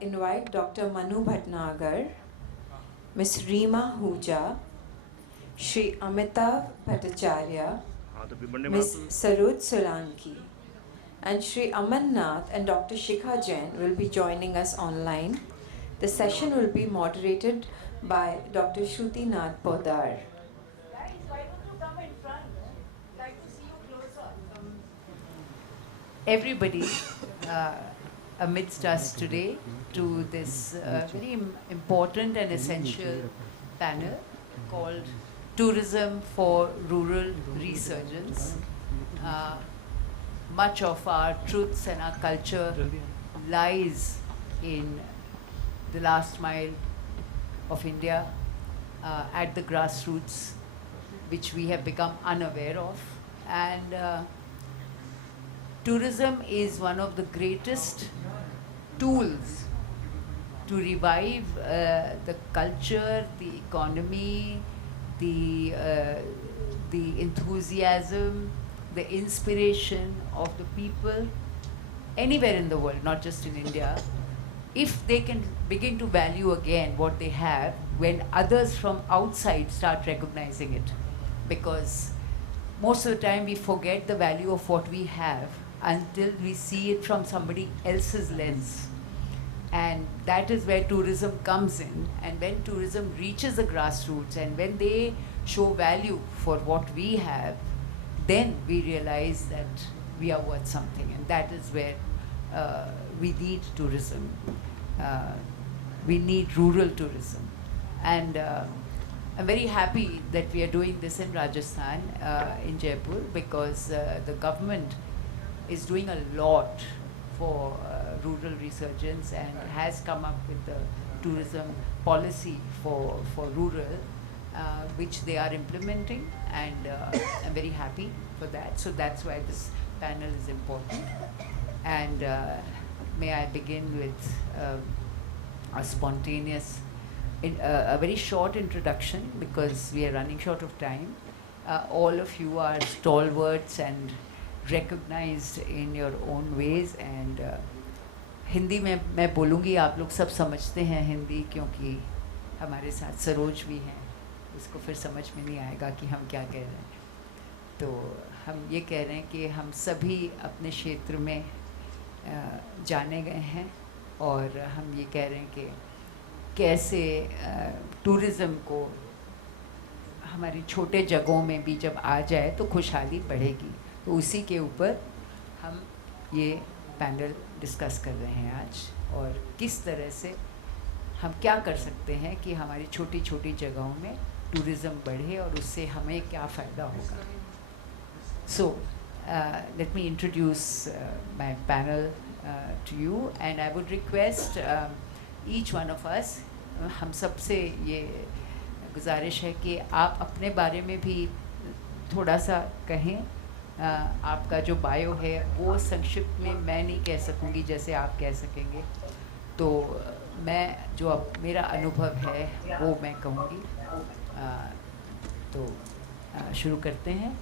invite Dr. Manu Bhatnagar, Ms. Rima Hooja, Shri Amitava Bhattacharya, Ms. Saroj Solanki, and Shri Aman Nath and Dr. Shikha Jain will be joining us online. The session will be moderated by Dr. Shruti Nada Poddar. Guys, why don't you come in front? Like to see you closer. Everybody amidst us today to this very important and essential panel called Tourism for Rural Resurgence. Much of our truths and our culture lies in the last mile of India, at the grassroots, which we have become unaware of. And tourism is one of the greatest tools to revive the culture, the economy, the enthusiasm, the inspiration of the people anywhere in the world, not just in India, if they can begin to value again what they have when others from outside start recognizing it. Because most of the time we forget the value of what we have until we see it from somebody else's lens. And that is where tourism comes in. And when tourism reaches the grassroots and when they show value for what we have, then we realize that we are worth something. And that is where we need tourism. We need rural tourism. And I'm very happy that we are doing this in Rajasthan, in Jaipur, because the government is doing a lot for rural resurgence and has come up with the tourism policy for rural, which they are implementing, and I'm very happy for that. So that's why this panel is important. And may I begin with a spontaneous, a very short introduction, because we are running short of time. All of you are stalwarts and recognized in your own ways, and Hindi में मैं बोलूँगी, आप लोग सब समझते हैं हिंदी, क्योंकि हमारे साथ सरोज भी हैं, उसको फिर समझ में नहीं आएगा कि हम क्या कह रहे हैं. तो हम ये कह रहे हैं कि हम सभी अपने क्षेत्र में जाने गए हैं, और हम ये कह रहे हैं कि कैसे टूरिज़म को हमारी छोटे जगहों में भी जब आ जाए तो खुशहाली बढ़ेगी. तो उसी के ऊपर हम ये पैनल डिस्कस कर रहे हैं आज, और किस तरह से हम क्या कर सकते हैं कि हमारी छोटी छोटी जगहों में टूरिज़म बढ़े और उससे हमें क्या फ़ायदा होगा. So let me introduce my panel to you, and I would request each one of us, हम सबसे ये गुजारिश है कि आप अपने बारे में भी थोड़ा सा कहें. आपका जो बायो है वो संक्षिप्त में मैं नहीं कह सकूँगी जैसे आप कह सकेंगे, तो मैं जो अब मेरा अनुभव है वो मैं कहूँगी. तो शुरू करते हैं.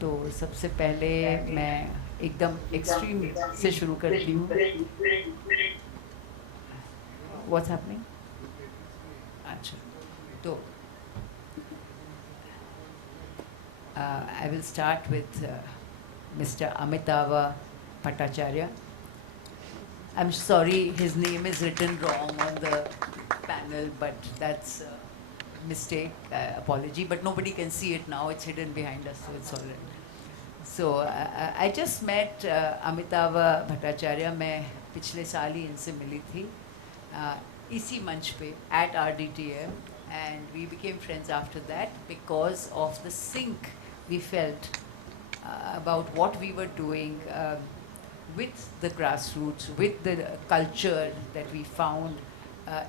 तो सबसे पहले मैं एकदम एक्सट्रीम से शुरू करती हूँ. What's happening? अच्छा, तो I will start with Mr. Amitava Bhattacharya. I'm sorry, his name is written wrong on the panel, but that's a mistake, apology, but nobody can see it now, it's hidden behind us, so it's all right. So I just met Amitava Bhattacharya. मैं पिछले साल ही इनसे मिली थी इसी मंच पे at RDTM, and we became friends after that because of the sync we felt about what we were doing with the grassroots, with the culture that we found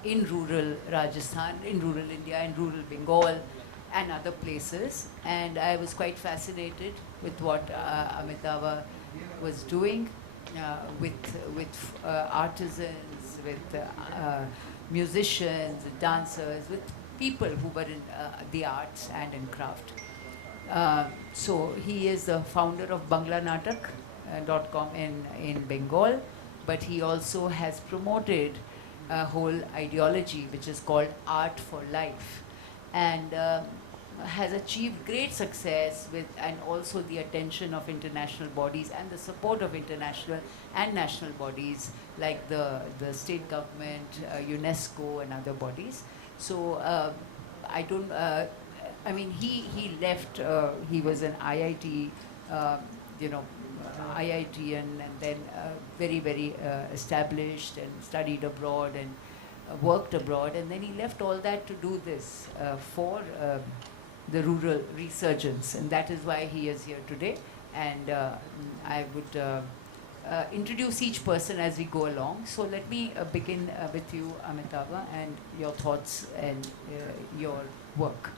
in rural Rajasthan, in rural India, in rural Bengal and other places. And I was quite fascinated with what Amitava was doing with artisans, with musicians, dancers, with people who were in the arts and in craft. So he is the founder of banglanatak.com in Bengal, but he also has promoted a whole ideology which is called Art for Life, and has achieved great success with, and also the attention of international bodies and the support of international and national bodies like the state government, UNESCO and other bodies. So I don't, I mean, he left, he was an IIT, IIT and then very, very established and studied abroad and worked abroad, and then he left all that to do this for the rural resurgence, and that is why he is here today. And I would introduce each person as we go along. So let me begin with you, Amitava, and your thoughts and your work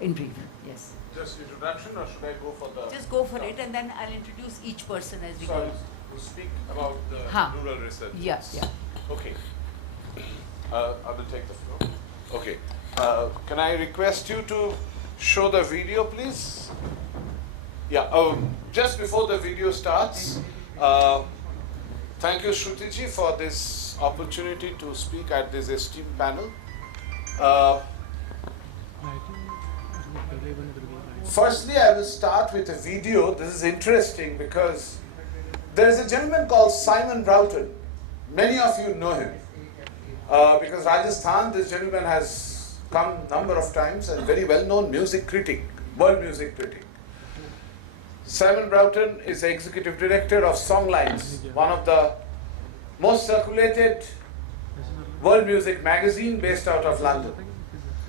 in brief. Yes. Just introduction, or should I go for the... Just go for it, and then I'll introduce each person as we go Sorry, along. to speak about the rural research. Yeah, yeah. Okay. I will take the floor. Okay. Can I request you to show the video, please? Yeah. Just before the video starts, thank you, Shruti ji, for this opportunity to speak at this esteemed panel. Firstly, I will start with a video. This is interesting because there is a gentleman called Simon Broughton. Many of you know him. Because Rajasthan, this gentleman has come a number of times and very well-known music critic, world music critic. Simon Broughton is the executive director of Songlines, one of the most circulated world music magazine based out of London.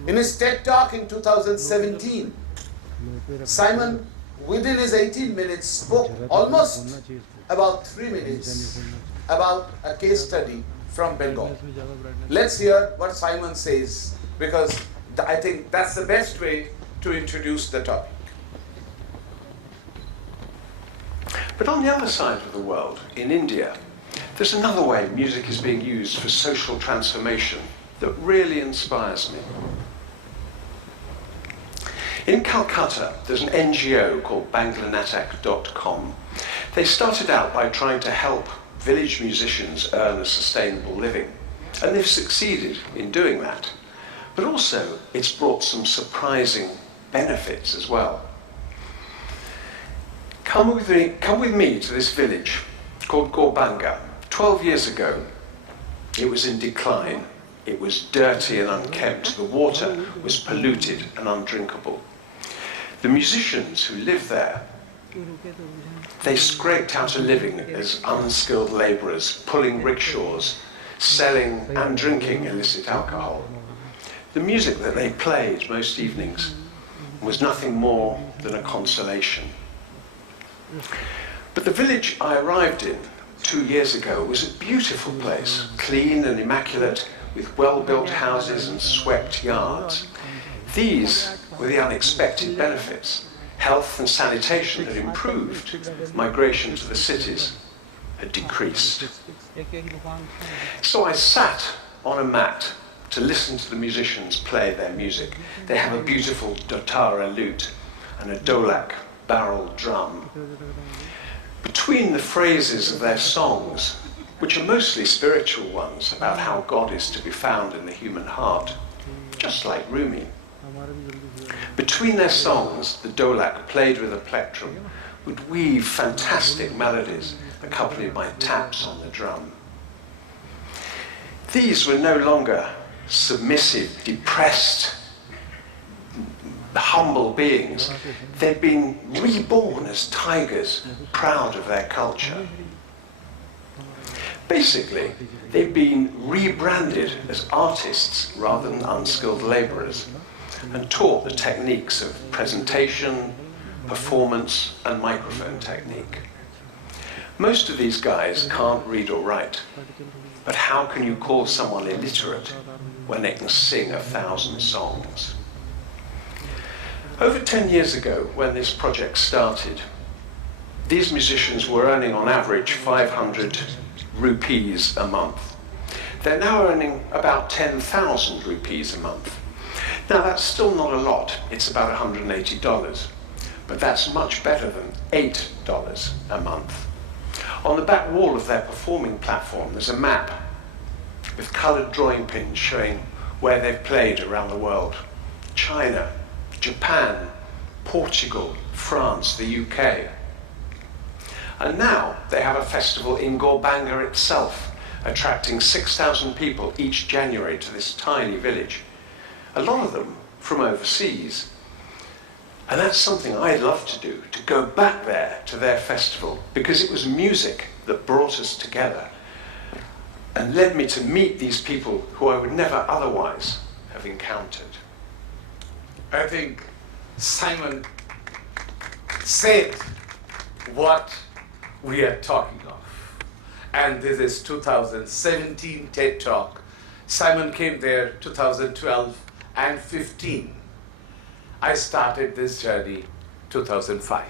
In his TED Talk in 2017, Simon, within his 18 minutes, spoke almost about 3 minutes about a case study from Bengal. Let's hear what Simon says, because I think that's the best way to introduce the topic. But on the other side of the world, in India, there's another way music is being used for social transformation that really inspires me. In Calcutta, there's an NGO called Banglanatak.com. They started out by trying to help village musicians earn a sustainable living, and they've succeeded in doing that. But also, it's brought some surprising benefits as well. Come with me to this village called Gorbanga. 12 years ago, it was in decline. It was dirty and unkempt. The water was polluted and undrinkable. The musicians who lived there, they scraped out a living as unskilled labourers, pulling rickshaws, selling and drinking illicit alcohol. The music that they played most evenings was nothing more than a consolation. But the village I arrived in 2 years ago was a beautiful place, clean and immaculate, with well-built houses and swept yards. These were the unexpected benefits. Health and sanitation had improved. Migration to the cities had decreased. So I sat on a mat to listen to the musicians play their music. They have a beautiful dotara lute and a dholak barrel drum. Between the phrases of their songs, which are mostly spiritual ones about how God is to be found in the human heart, just like Rumi, between their songs, the dholak, played with a plectrum, would weave fantastic melodies accompanied by taps on the drum. These were no longer submissive, depressed, humble beings. They'd been reborn as tigers, proud of their culture. Basically, they'd been rebranded as artists rather than unskilled labourers, and taught the techniques of presentation, performance, and microphone technique. Most of these guys can't read or write, but how can you call someone illiterate when they can sing 1,000 songs? Over 10 years ago, when this project started, these musicians were earning on average 500 rupees a month. They're now earning about 10,000 rupees a month. Now that's still not a lot, it's about $180, but that's much better than $8 a month. On the back wall of their performing platform there's a map with coloured drawing pins showing where they've played around the world. China, Japan, Portugal, France, the UK. And now they have a festival in Gorbanga itself, attracting 6,000 people each January to this tiny village. A lot of them from overseas. And that's something I'd love to do, to go back there to their festival, because it was music that brought us together and led me to meet these people who I would never otherwise have encountered. I think Simon said what we are talking of. And this is 2017 TED Talk. Simon came there 2012 and 15. I started this journey 2005.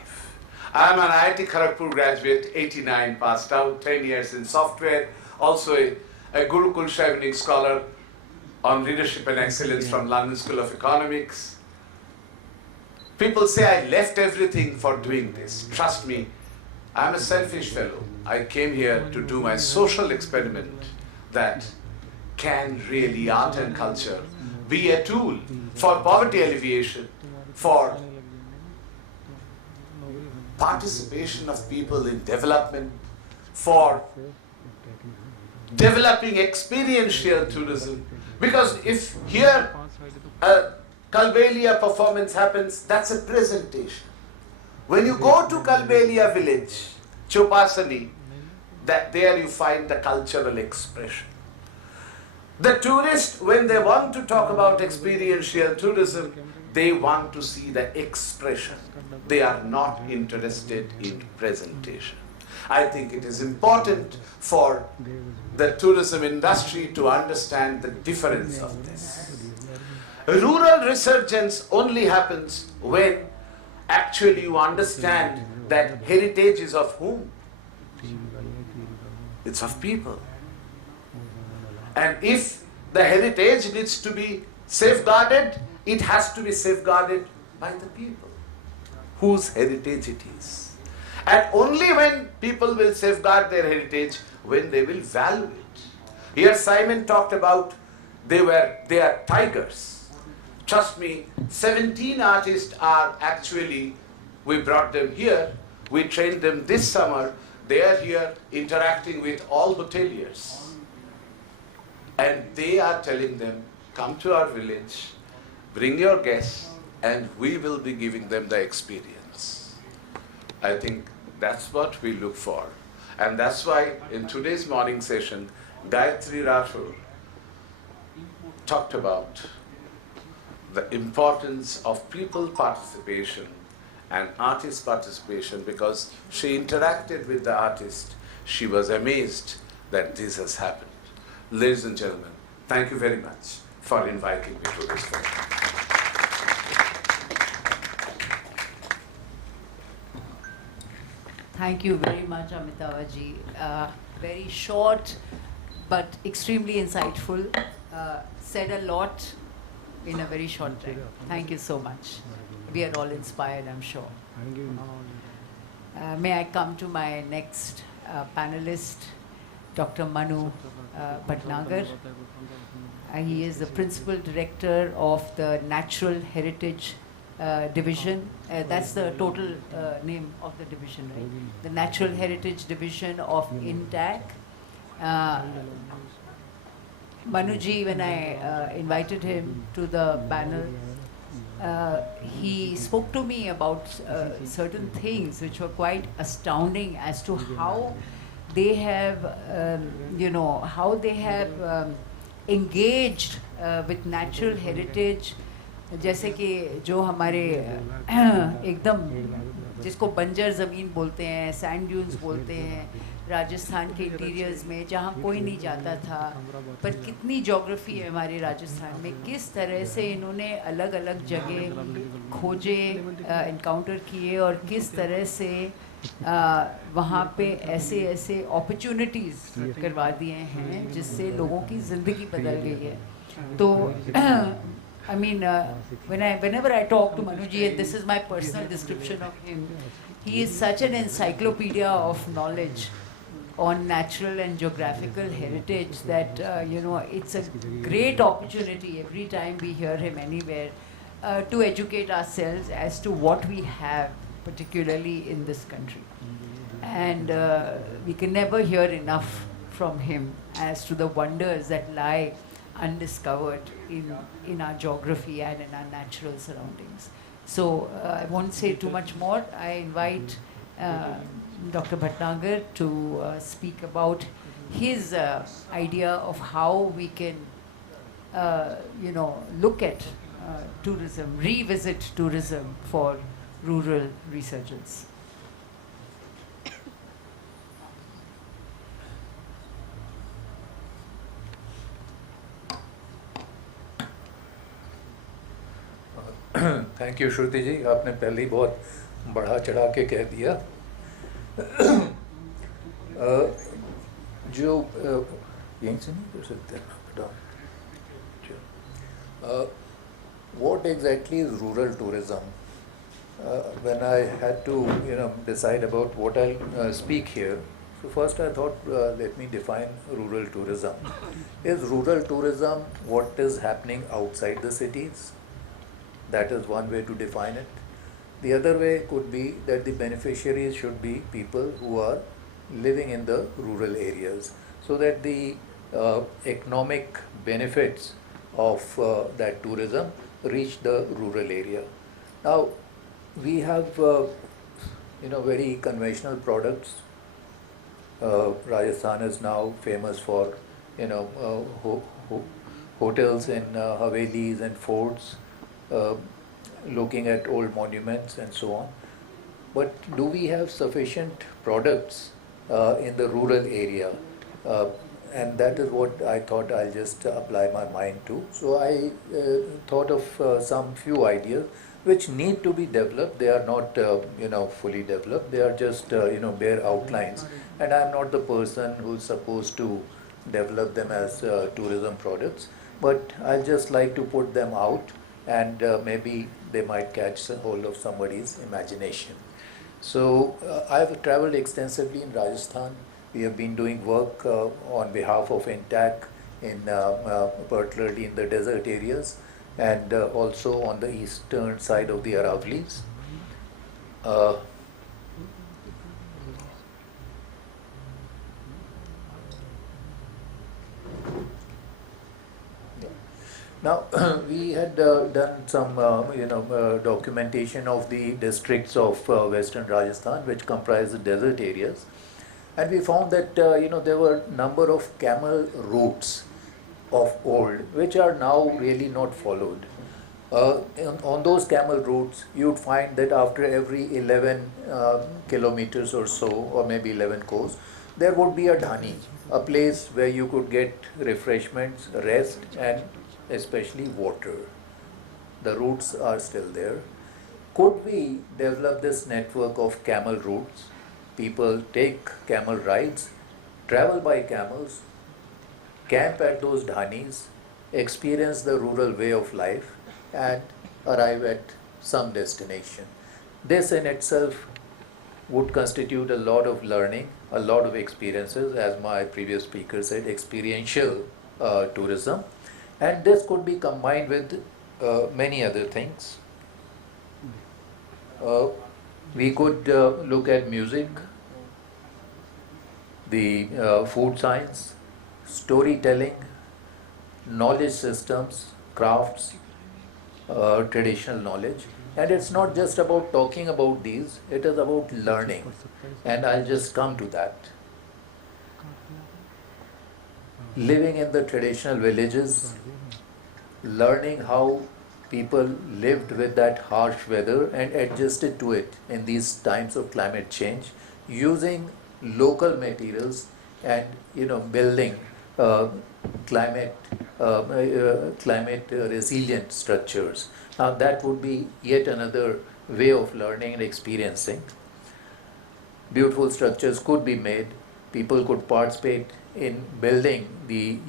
I am an IIT Kharagpur graduate, 89, passed out, 10 years in software, also a Gurukul Shaivanik scholar on leadership and excellence from London School of Economics. People say I left everything for doing this. Trust me, I'm a selfish fellow. I came here to do my social experiment that can really art and culture be a tool for poverty alleviation, for participation of people in development, for developing experiential tourism. Because if here a Kalbelia performance happens, that's a presentation. When you go to Kalbelia village, Chopasani, that there you find the cultural expression. The tourist, when they want to talk about experiential tourism, they want to see the expression. They are not interested in presentation. I think it is important for the tourism industry to understand the difference of this. Rural resurgence only happens when actually you understand that heritage is of whom? It's of people. And if the heritage needs to be safeguarded, it has to be safeguarded by the people whose heritage it is. And only when people will safeguard their heritage, when they will value it. Here Simon talked about they are tigers. Trust me, 17 artists are actually, we brought them here, we trained them this summer, they are here interacting with all hoteliers. And they are telling them, come to our village, bring your guests, and we will be giving them the experience. I think that's what we look for. And that's why in today's morning session, Gayatri Rathore talked about the importance of people participation and artist participation, because she interacted with the artist. She was amazed that this has happened. Ladies and gentlemen, thank you very much for inviting me to this program. Thank you very much, Amitava ji. Very short, but extremely insightful. Said a lot in a very short time. Thank you so much. We are all inspired, I'm sure. May I come to my next panelist, Dr. Manu Bhatnagar. He is the Principal Director of the Natural Heritage Division. That's the total name of the division, right? The Natural Heritage Division of INTAC. Manuji, when I invited him to the panel, he spoke to me about certain things which were quite astounding as to how they have, how they have engaged with natural heritage. जैसे कि जो हमारे एकदम जिसको बंजर ज़मीन बोलते हैं, सैंड ड्यून्स बोलते हैं, राजस्थान के इंटीरियर्स में जहाँ कोई नहीं जाता था, पर कितनी जोग्राफी है हमारे राजस्थान में, किस तरह से इन्होंने अलग अलग जगह खोजे, इनकाउंटर किए, और किस तरह से वहाँ पे ऐसे ऐसे अपॉर्चुनिटीज़ करवा दिए हैं जिससे लोगों की ज़िंदगी बदल गई है. तो I mean, whenever I talk to Manuji, and this is my personal description of him, he is such an encyclopedia of knowledge. on natural and geographical heritage that, it's a great opportunity every time we hear him anywhere to educate ourselves as to what we have, particularly in this country. And we can never hear enough from him as to the wonders that lie undiscovered in our geography and in our natural surroundings. So I won't say too much more. I invite Dr. Bhatnagar to speak about his idea of how we can, look at tourism, revisit tourism for rural resurgence. Thank you Shruti ji, आपने पहले ही बहुत बढ़ा चढ़ा के कह दिया। जो यहीं से नहीं कर सकते what exactly is rural tourism? When I had to decide about what I'll speak here, so first I thought let me define rural tourism. Is rural tourism what is happening outside the cities? That is one way to define it. The other way could be that the beneficiaries should be people who are living in the rural areas, so that the economic benefits of that tourism reach the rural area. Now, we have very conventional products. Rajasthan is now famous for hotels and havelis and forts, looking at old monuments and so on. But do we have sufficient products in the rural area? And that is what I thought I'll just apply my mind to. So I thought of some few ideas which need to be developed. They are not fully developed. They are just bare outlines. And I'm not the person who's supposed to develop them as tourism products. But I'll just like to put them out, and maybe they might catch a hold of somebody's imagination. So I've traveled extensively in Rajasthan. We have been doing work on behalf of INTAC particularly in the desert areas, and also on the eastern side of the Aravallis. Now, we had done some documentation of the districts of western Rajasthan, which comprise the desert areas. And we found that there were a number of camel routes of old which are now really not followed. On those camel routes, you would find that after every 11 kilometers or so, or maybe 11 kos, there would be a dhani, a place where you could get refreshments, rest, and especially water. The routes are still there. Could we develop this network of camel routes? People take camel rides, travel by camels, camp at those dhanis, experience the rural way of life, and arrive at some destination. This in itself would constitute a lot of learning, a lot of experiences, as my previous speaker said, experiential tourism. And this could be combined with many other things. We could look at music, the food science, storytelling, knowledge systems, crafts, traditional knowledge. And it's not just about talking about these, it is about learning. And I'll just come to that. Living in the traditional villages, learning how people lived with that harsh weather and adjusted to it in these times of climate change, using local materials and building climate resilient structures. Now that would be yet another way of learning and experiencing. Beautiful structures could be made. People could participate in building the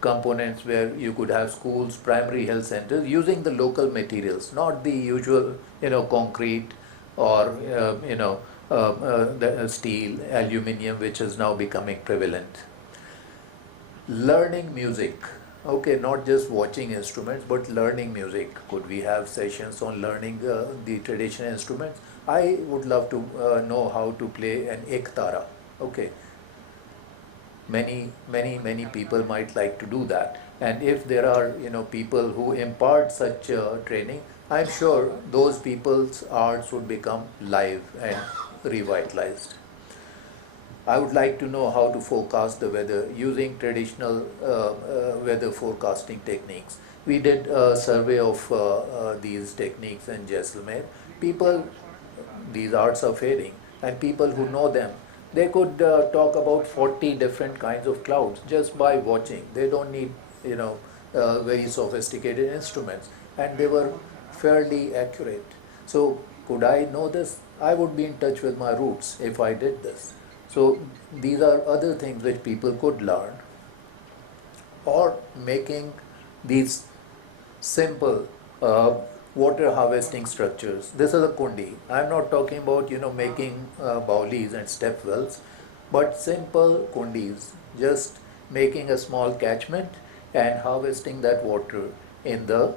components where you could have schools, primary health centers, using the local materials, not the usual concrete or the steel, aluminium, which is now becoming prevalent. Learning music. Okay, not just watching instruments, but learning music. Could we have sessions on learning the traditional instruments? I would love to know how to play an ektara. Okay, many people might like to do that, and if there are people who impart such training, I'm sure those people's arts would become live and revitalized. I would like to know how to forecast the weather using traditional weather forecasting techniques. We did a survey of these techniques in Jaisalmer. People, these arts are fading, and people who know them, they could talk about 40 different kinds of clouds just by watching. They don't need, very sophisticated instruments, and they were fairly accurate. So, could I know this? I would be in touch with my roots if I did this. So, these are other things which people could learn, or making these simple water harvesting structures. This is a kundi. I'm not talking about making baulis and step wells, but simple kundis, just making a small catchment and harvesting that water in the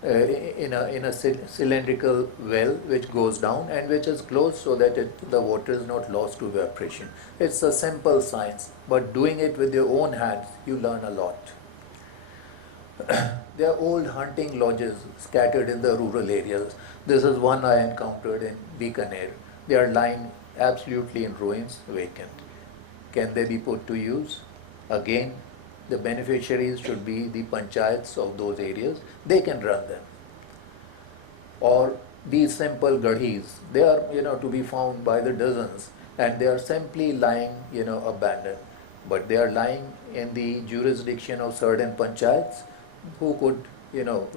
in a cylindrical well which goes down and which is closed so that the water is not lost to evaporation. It's a simple science, but doing it with your own hands, you learn a lot. There are old hunting lodges scattered in the rural areas. This is one I encountered in Bikaner. They are lying absolutely in ruins, vacant. Can they be put to use? Again, the beneficiaries should be the panchayats of those areas. They can run them. Or these simple gadhis, they are to be found by the dozens, and they are simply lying abandoned. But they are lying in the jurisdiction of certain panchayats who could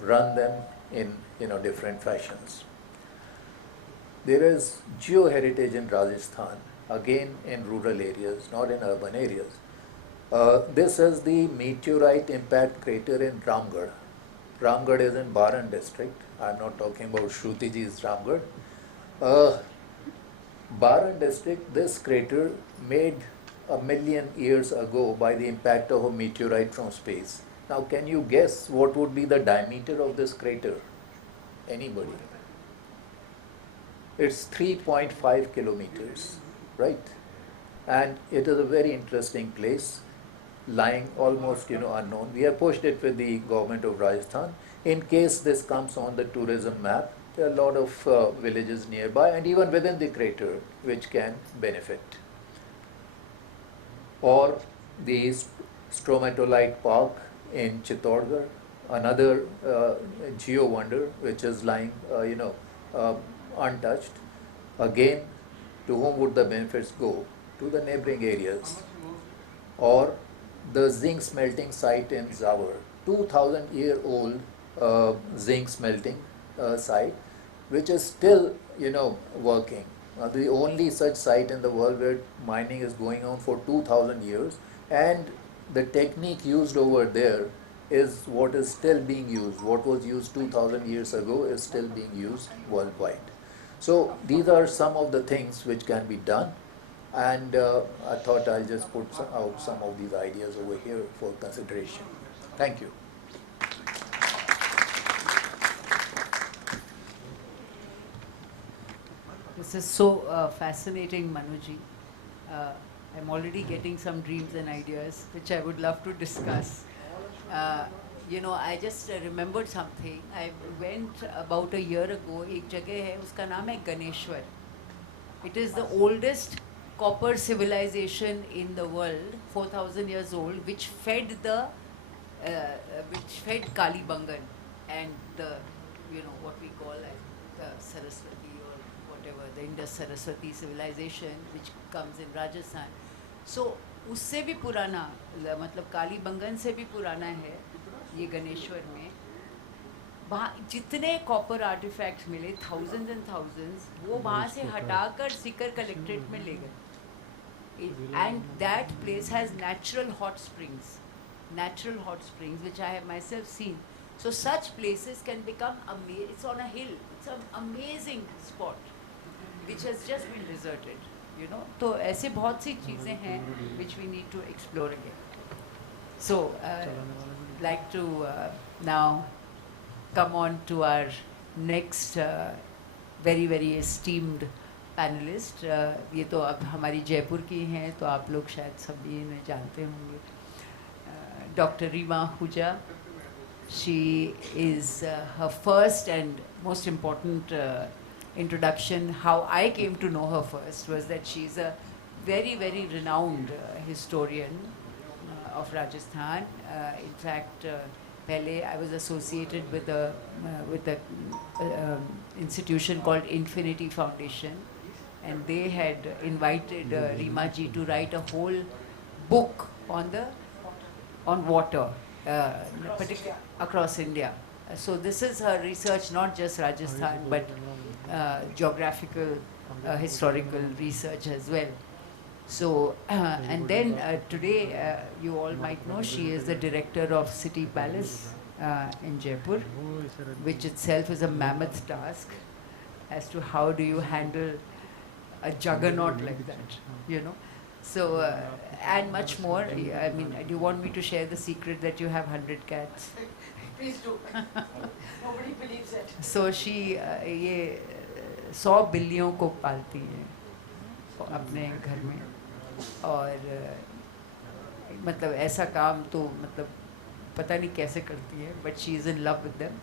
run them in different fashions. There is geoheritage in Rajasthan, again in rural areas, not in urban areas. This is the meteorite impact crater in Ramgarh. Ramgarh is in Baran district. I'm not talking about Shruti ji's Ramgarh. Baran district, this crater made 1 million years ago by the impact of a meteorite from space. Now, can you guess what would be the diameter of this crater? Anybody? It's 3.5 kilometers, right? And it is a very interesting place, lying almost unknown. We have pushed it with the government of Rajasthan. In case this comes on the tourism map, there are a lot of villages nearby and even within the crater which can benefit. Or the stromatolite park in Chittorgarh, another geo wonder which is lying untouched. Again, to whom would the benefits go? To the neighboring areas. Or the zinc smelting site in Zawar, 2000-year-old zinc smelting site, which is still working. The only such site in the world where mining is going on for 2000 years, and the technique used over there is what is still being used. What was used 2000 years ago is still being used worldwide. So these are some of the things which can be done, and I thought I'll just put out some of these ideas over here for consideration. Thank you. This is so fascinating, Manuji. I'm already getting some dreams and ideas, which I would love to discuss. I just remembered something. I went about a year ago, एक जगह है, उसका नाम है Ganeshwar. It is the oldest copper civilization in the world, 4,000 years old, which fed Kalibangan and the, what we call Saraswati or whatever, the Indus Saraswati civilization, which comes in Rajasthan. So, उससे भी पुराना, मतलब कालीबंगन से भी पुराना है ये गणेश्वर में. वहाँ जितने कॉपर आर्टिफैक्ट्स मिले, thousands and thousands, वो वहाँ से हटाकर सीकर कलेक्ट्रेट में ले गए. And that place has natural hot springs, which I have myself seen. So such places can become amazing. It's on a hill. It's an amazing spot. which has just been deserted, you know. तो ऐसे बहुत सी चीज़ें हैं which we need to explore again. So, like to now come on to our next very very esteemed panelist. ये तो अब हमारी जयपुर की हैं, तो आप लोग शायद सभी इन्हें जानते होंगे. Dr. Rima Hooja. She is her first and most important introduction. How I came to know her first was that she is a very, very renowned historian of Rajasthan. In fact, pehle I was associated with a institution called Infinity Foundation, and they had invited Rima ji to write a whole book on water, particularly across India. So this is her research, not just Rajasthan, but geographical, historical research as well. So, and then today, you all might know, she is the director of City Palace in Jaipur, which itself is a mammoth task as to how do you handle a juggernaut like that, you know. So, and much more. I mean, do you want me to share the secret that you have 100 cats? Please do. Nobody believes it. So she ये 100 बिल्लियों को पालती है अपने घर में, और मतलब ऐसा काम तो मतलब पता नहीं कैसे करती है, but she is in love with them,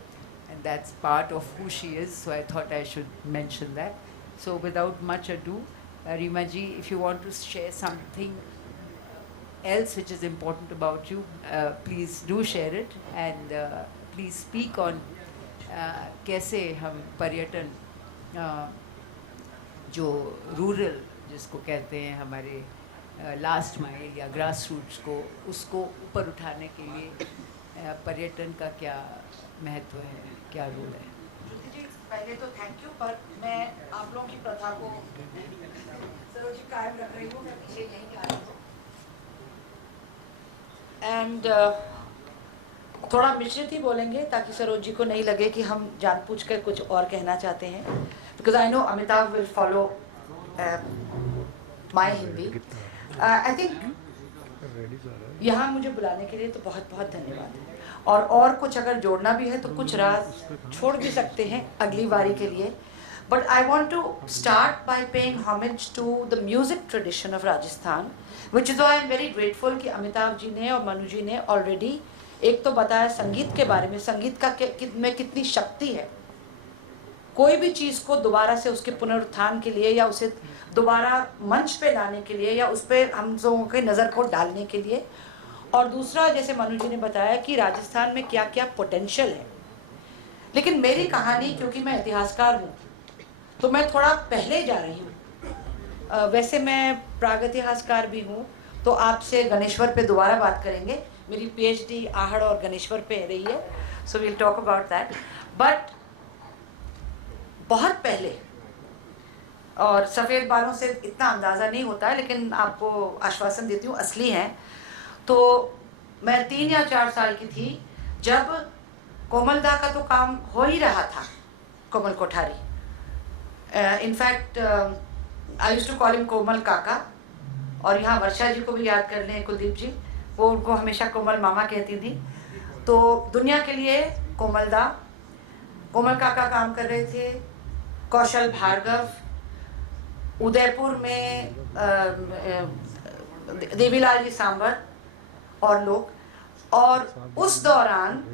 and that's part of who she is. So I thought I should mention that. So without much ado, Rima ji, if you want to share something else which is important about you, please do share it, and please speak on कैसे हम पर्यटन जो rural जिसको कहते हैं हमारे last mile या grass roots को, उसको ऊपर उठाने के लिए पर्यटन का क्या महत्व है, क्या रोल है. श्रुति जी, पहले तो थैंक यू, पर मैं आप लोगों की प्रथा को सरोज जी कायम रख रही हूँ, मैं पीछे यहीं आ रही हूँ. एंड थोड़ा मिश्रित ही बोलेंगे ताकि सरोज जी को नहीं लगे कि हम जानबूझकर कुछ और कहना चाहते हैं, because I know Amitabh will follow my Hindi. I think यहाँ मुझे बुलाने के लिए तो बहुत बहुत धन्यवाद, और कुछ अगर जोड़ना भी है तो कुछ राज छोड़ भी सकते हैं अगली बारी के लिए. But I want to start by paying homage to the music tradition of Rajasthan, which is I am very grateful कि अमिताभ जी ने और मनु जी ने ऑलरेडी एक तो बताया संगीत के बारे में, संगीत का में कितनी शक्ति है. कोई भी चीज़ को दोबारा से उसके पुनरुत्थान के लिए या उसे दोबारा मंच पे लाने के लिए या उस पर हम लोगों के नज़र को डालने के लिए. और दूसरा, जैसे मनु जी ने बताया कि राजस्थान में क्या क्या पोटेंशियल है. लेकिन मेरी कहानी, क्योंकि मैं इतिहासकार हूँ तो मैं थोड़ा पहले जा रही हूँ. वैसे मैं प्रागैतिहासकार भी हूँ, तो आपसे गणेश्वर पे दोबारा बात करेंगे. मेरी पीएचडी आहड़ और गणेश्वर पे रही है, so we'll talk about that. But बहुत पहले, और सफ़ेद बालों से इतना अंदाज़ा नहीं होता है, लेकिन आपको आश्वासन देती हूँ असली हैं. तो मैं 3 या 4 साल की थी जब कोमलदा का तो काम हो ही रहा था, Komal Kothari. In fact I used to call him Komal Kaka, और यहाँ वर्षा जी को भी याद कर लें, कुलदीप जी, वो उनको हमेशा कोमल मामा कहती थी. तो दुनिया के लिए कोमलदा, कोमल काका काम कर रहे थे, कौशल भार्गव, उदयपुर में देवीलाल जी सांबर और लोग. और उस दौरान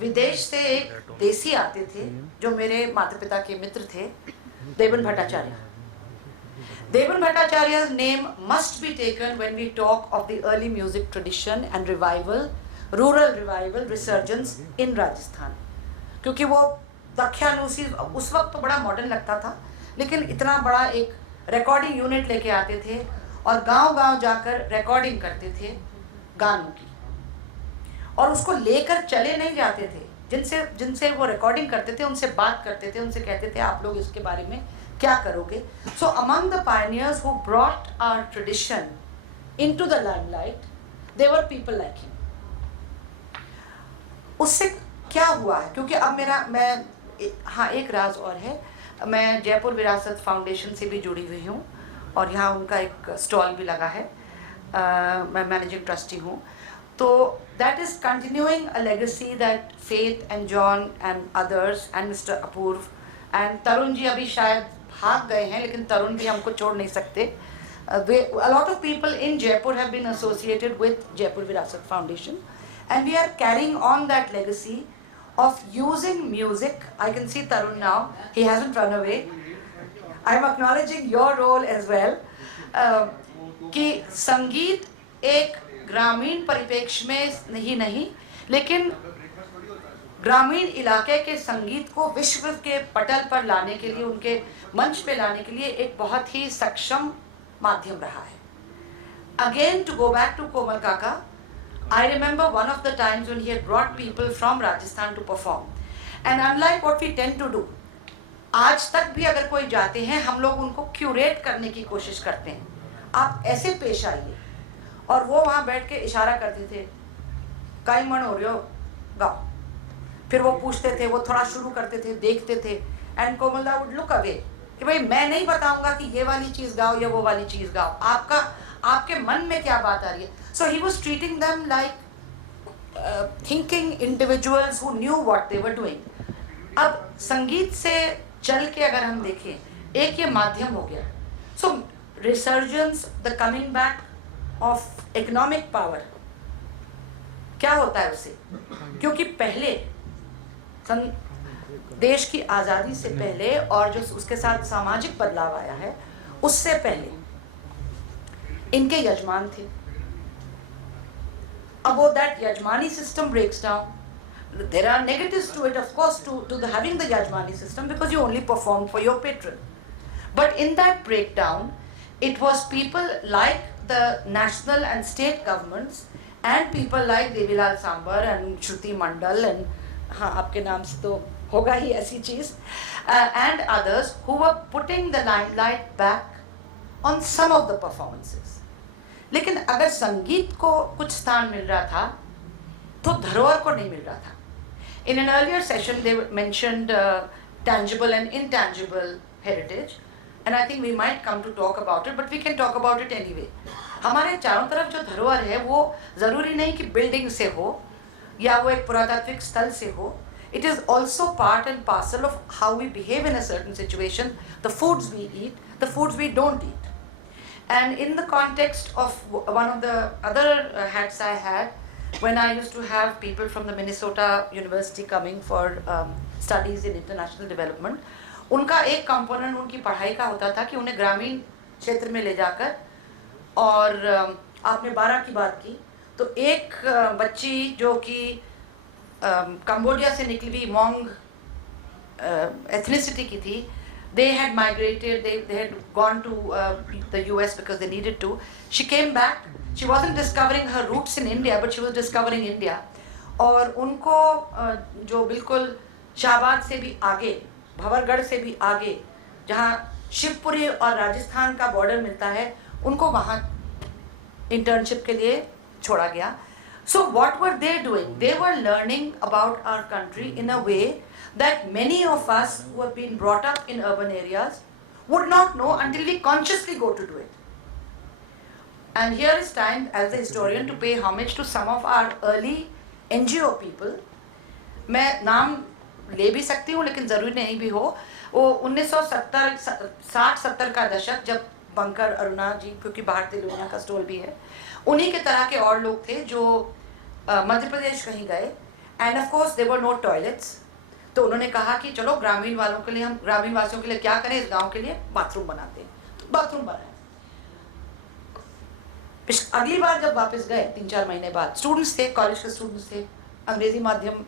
विदेश से एक देसी आते थे जो मेरे माता पिता के मित्र थे, देवन Bhattacharya. Devan Bhattacharya's name must be taken when we talk of the early music tradition and revival, rural revival, resurgence in Rajasthan. क्योंकि वो दक्षानुसी उस वक्त तो बड़ा मॉडर्न लगता था, लेकिन इतना बड़ा एक रिकॉर्डिंग यूनिट लेके आते थे और गांव-गांव जाकर रिकॉर्डिंग करते थे गानों की, और उसको लेकर चले नहीं जाते थे. जिनसे वो रिकॉर्डिंग करते थे उनसे बात करते थे, उनसे कहते थे आप लोग इसके बारे में क्या करोगे. So among the pioneers who brought our tradition into the limelight, there were people like him. उससे क्या हुआ है, क्योंकि अब हाँ एक राज और है. मैं जयपुर विरासत फाउंडेशन से भी जुड़ी हुई हूँ और यहाँ उनका एक स्टॉल भी लगा है, मैं मैनेजिंग ट्रस्टी हूँ। तो that is continuing a legacy that faith and John and others and mister Apurva and Tarun ji अभी शायद भाग गए हैं, लेकिन तरुण भी हमको छोड़ नहीं सकते। A lot of people in Jaipur have been associated with Jaipur Virasat Foundation, and we are carrying on that legacy of using music. I can see Tarun now, he hasn't run away. I am acknowledging your role as well. कि संगीत एक ग्रामीण परिप्रेक्ष्य में ही नहीं, लेकिन ग्रामीण इलाके के संगीत को विश्व के पटल पर लाने के लिए, उनके मंच पे लाने के लिए एक बहुत ही सक्षम माध्यम रहा है। Again, to go back to Komal Kaka, I remember one of the times when he had brought people from Rajasthan to perform, and unlike what we tend to do, आज तक भी अगर कोई जाते हैं हम लोग उनको क्यूरेट करने की कोशिश करते हैं, आप ऐसे पेश आइए, और वो वहाँ बैठ के इशारा करते थे, काई मन हो रहे हो, गाओ। फिर वो पूछते थे, वो थोड़ा शुरू करते थे, देखते थे, एंड कोमलदा वुड लुक अवे कि भाई मैं नहीं बताऊंगा कि ये वाली चीज़ गाओ या वो वाली चीज़ गाओ, आपके मन में क्या बात आ रही है। So he was treating them like thinking individuals who knew what they were doing. अब संगीत से चल के अगर हम देखें, एक ये माध्यम हो गया। So resurgence, the coming back of economic power, क्या होता है उससे? क्योंकि पहले देश की आज़ादी से पहले और जो उसके साथ सामाजिक बदलाव आया है, उससे पहले इनके यजमान थे। अब वो दैट यजमानी system breaks down. There are negatives to it, of course, to having the yajmani system, because you only perform for your patron. But in that breakdown, it was people like the national and state governments and people like Devilal Sambar and Shruti Mandal and हाँ आपके नाम से तो होगा ही ऐसी चीज़, and others who were putting the limelight back on some of the performances. लेकिन अगर संगीत को कुछ स्थान मिल रहा था तो धरोहर को नहीं मिल रहा था। In an earlier session they mentioned tangible and intangible heritage, and I think we might come to talk about it, but we can talk about it anyway. हमारे चारों तरफ जो धरोहर है वो ज़रूरी नहीं कि बिल्डिंग से हो या वो एक पुरातात्विक स्थल से हो। It is also part and parcel of how we behave in a certain situation, the foods we eat, the foods we don't eat. And in the context of one of the other hats I had, when I used to have people from the Minnesota University coming for studies in international development, उनका एक component उनकी पढ़ाई का होता था कि उन्हें ग्रामीण क्षेत्र में ले जाकर, और आपने 12 की बात की, तो एक बच्ची जो कि कंबोडिया से निकली हुई मोंग एथनिसिटी की थी, they had migrated, they had gone to the US because they needed to. She came back. She wasn't discovering her roots in India, but she was discovering India. और उनको जो बिल्कुल शाहबाद से भी आगे, भंवरगढ़ से भी आगे, जहाँ शिवपुरी और राजस्थान का बॉर्डर मिलता है, उनको वहाँ इंटर्नशिप के लिए छोड़ा गया। So what were they doing? They were learning about our country in a way that many of us who have been brought up in urban areas would not know until we consciously go to do it. And here is time as a historian to pay homage to some of our early NGO people. मैं नाम ले भी सकती हूँ लेकिन ज़रूरी नहीं भी हो। वो 1960-70 का दशक, जब बंकर अरुणा जी, क्योंकि भारतीय दुनिया का स्टॉल भी है, उन्हीं के तरह के और लोग थे जो मध्य प्रदेश कहीं गए, and of course there were no toilets. तो उन्होंने कहा कि चलो ग्रामीण वालों के लिए, हम ग्रामीण वासियों के लिए क्या करें, इस गांव के लिए बाथरूम बनाते हैं। तो बाथरूम बनाए। अगली बार जब वापस गए 3-4 महीने बाद, स्टूडेंट्स थे, कॉलेज के स्टूडेंट्स थे, अंग्रेजी माध्यम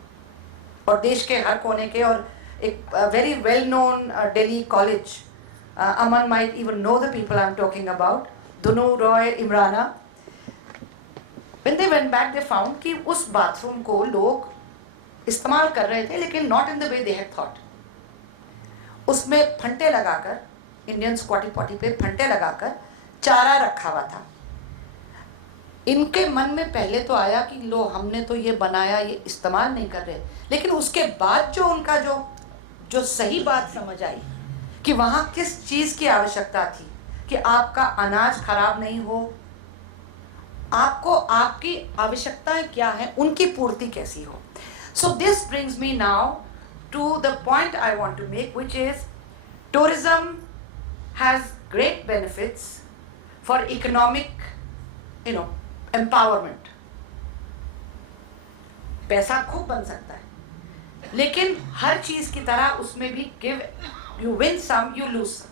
और देश के हर कोने के, और एक very well known Delhi college, Aman might even know the people I am talking about, धनु Roy, Imrana. When they went back, they found कि उस बाथरूम को लोग इस्तेमाल कर रहे थे, लेकिन not in the way they had thought. उसमें फंटे लगाकर, इंडियन स्क्वाटी पॉटी पे फंटे लगाकर चारा रखा हुआ था। इनके मन में पहले तो आया कि लो हमने तो ये बनाया, ये इस्तेमाल नहीं कर रहे, लेकिन उसके बाद जो उनका जो सही बात समझ आई कि वहाँ किस चीज़ की आवश्यकता थी, कि आपका अनाज खराब नहीं हो, आपको आपकी आवश्यकताएं क्या हैं उनकी पूर्ति कैसी हो. So this brings me now to the point I want to make, which is tourism has great benefits for economic, empowerment. पैसा खूब बन सकता है, लेकिन हर चीज की तरह उसमें भी you win some, you lose some.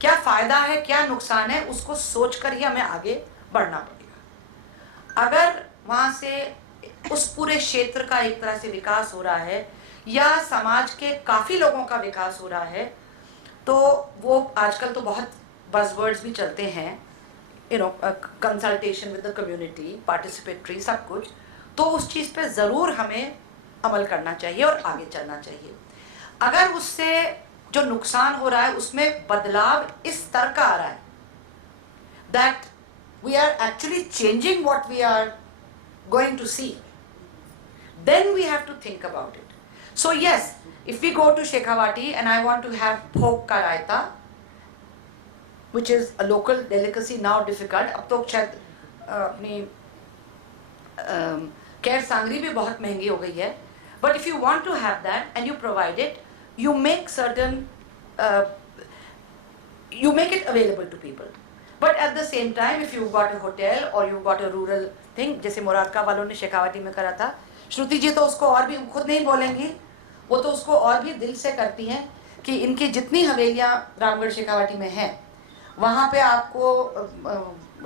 क्या फायदा है, क्या नुकसान है, उसको सोचकर ही हमें आगे बढ़ना पड़ेगा. अगर वहां से उस पूरे क्षेत्र का एक तरह से विकास हो रहा है या समाज के काफी लोगों का विकास हो रहा है, तो वो आजकल तो बहुत बज़वर्ड्स भी चलते हैं, consultation with the community, participatory, सब कुछ. तो उस चीज पे जरूर हमें अमल करना चाहिए और आगे चलना चाहिए. अगर उससे जो नुकसान हो रहा है उसमें बदलाव इस स्तर का आ रहा है that we are actually changing what we are going to see, then we have to think about it. So yes, if we go to Shekhawati and I want to have bhog ka raita, which is a local delicacy, now difficult, अब तो शायद अपनी कैर सांगरी भी बहुत महंगी हो गई है, but if you want to have that and you provide it, you make certain you make it available to people. But at the same time, if you've got a hotel or you've got a rural thing, जैसे मोरारका वालों ने शेखावाटी में करा था, श्रुति जी तो उसको और भी खुद नहीं बोलेंगी, वो तो उसको और भी दिल से करती हैं कि इनकी जितनी हवेलियाँ रामगढ़ शेखावाटी में हैं, वहाँ पे आपको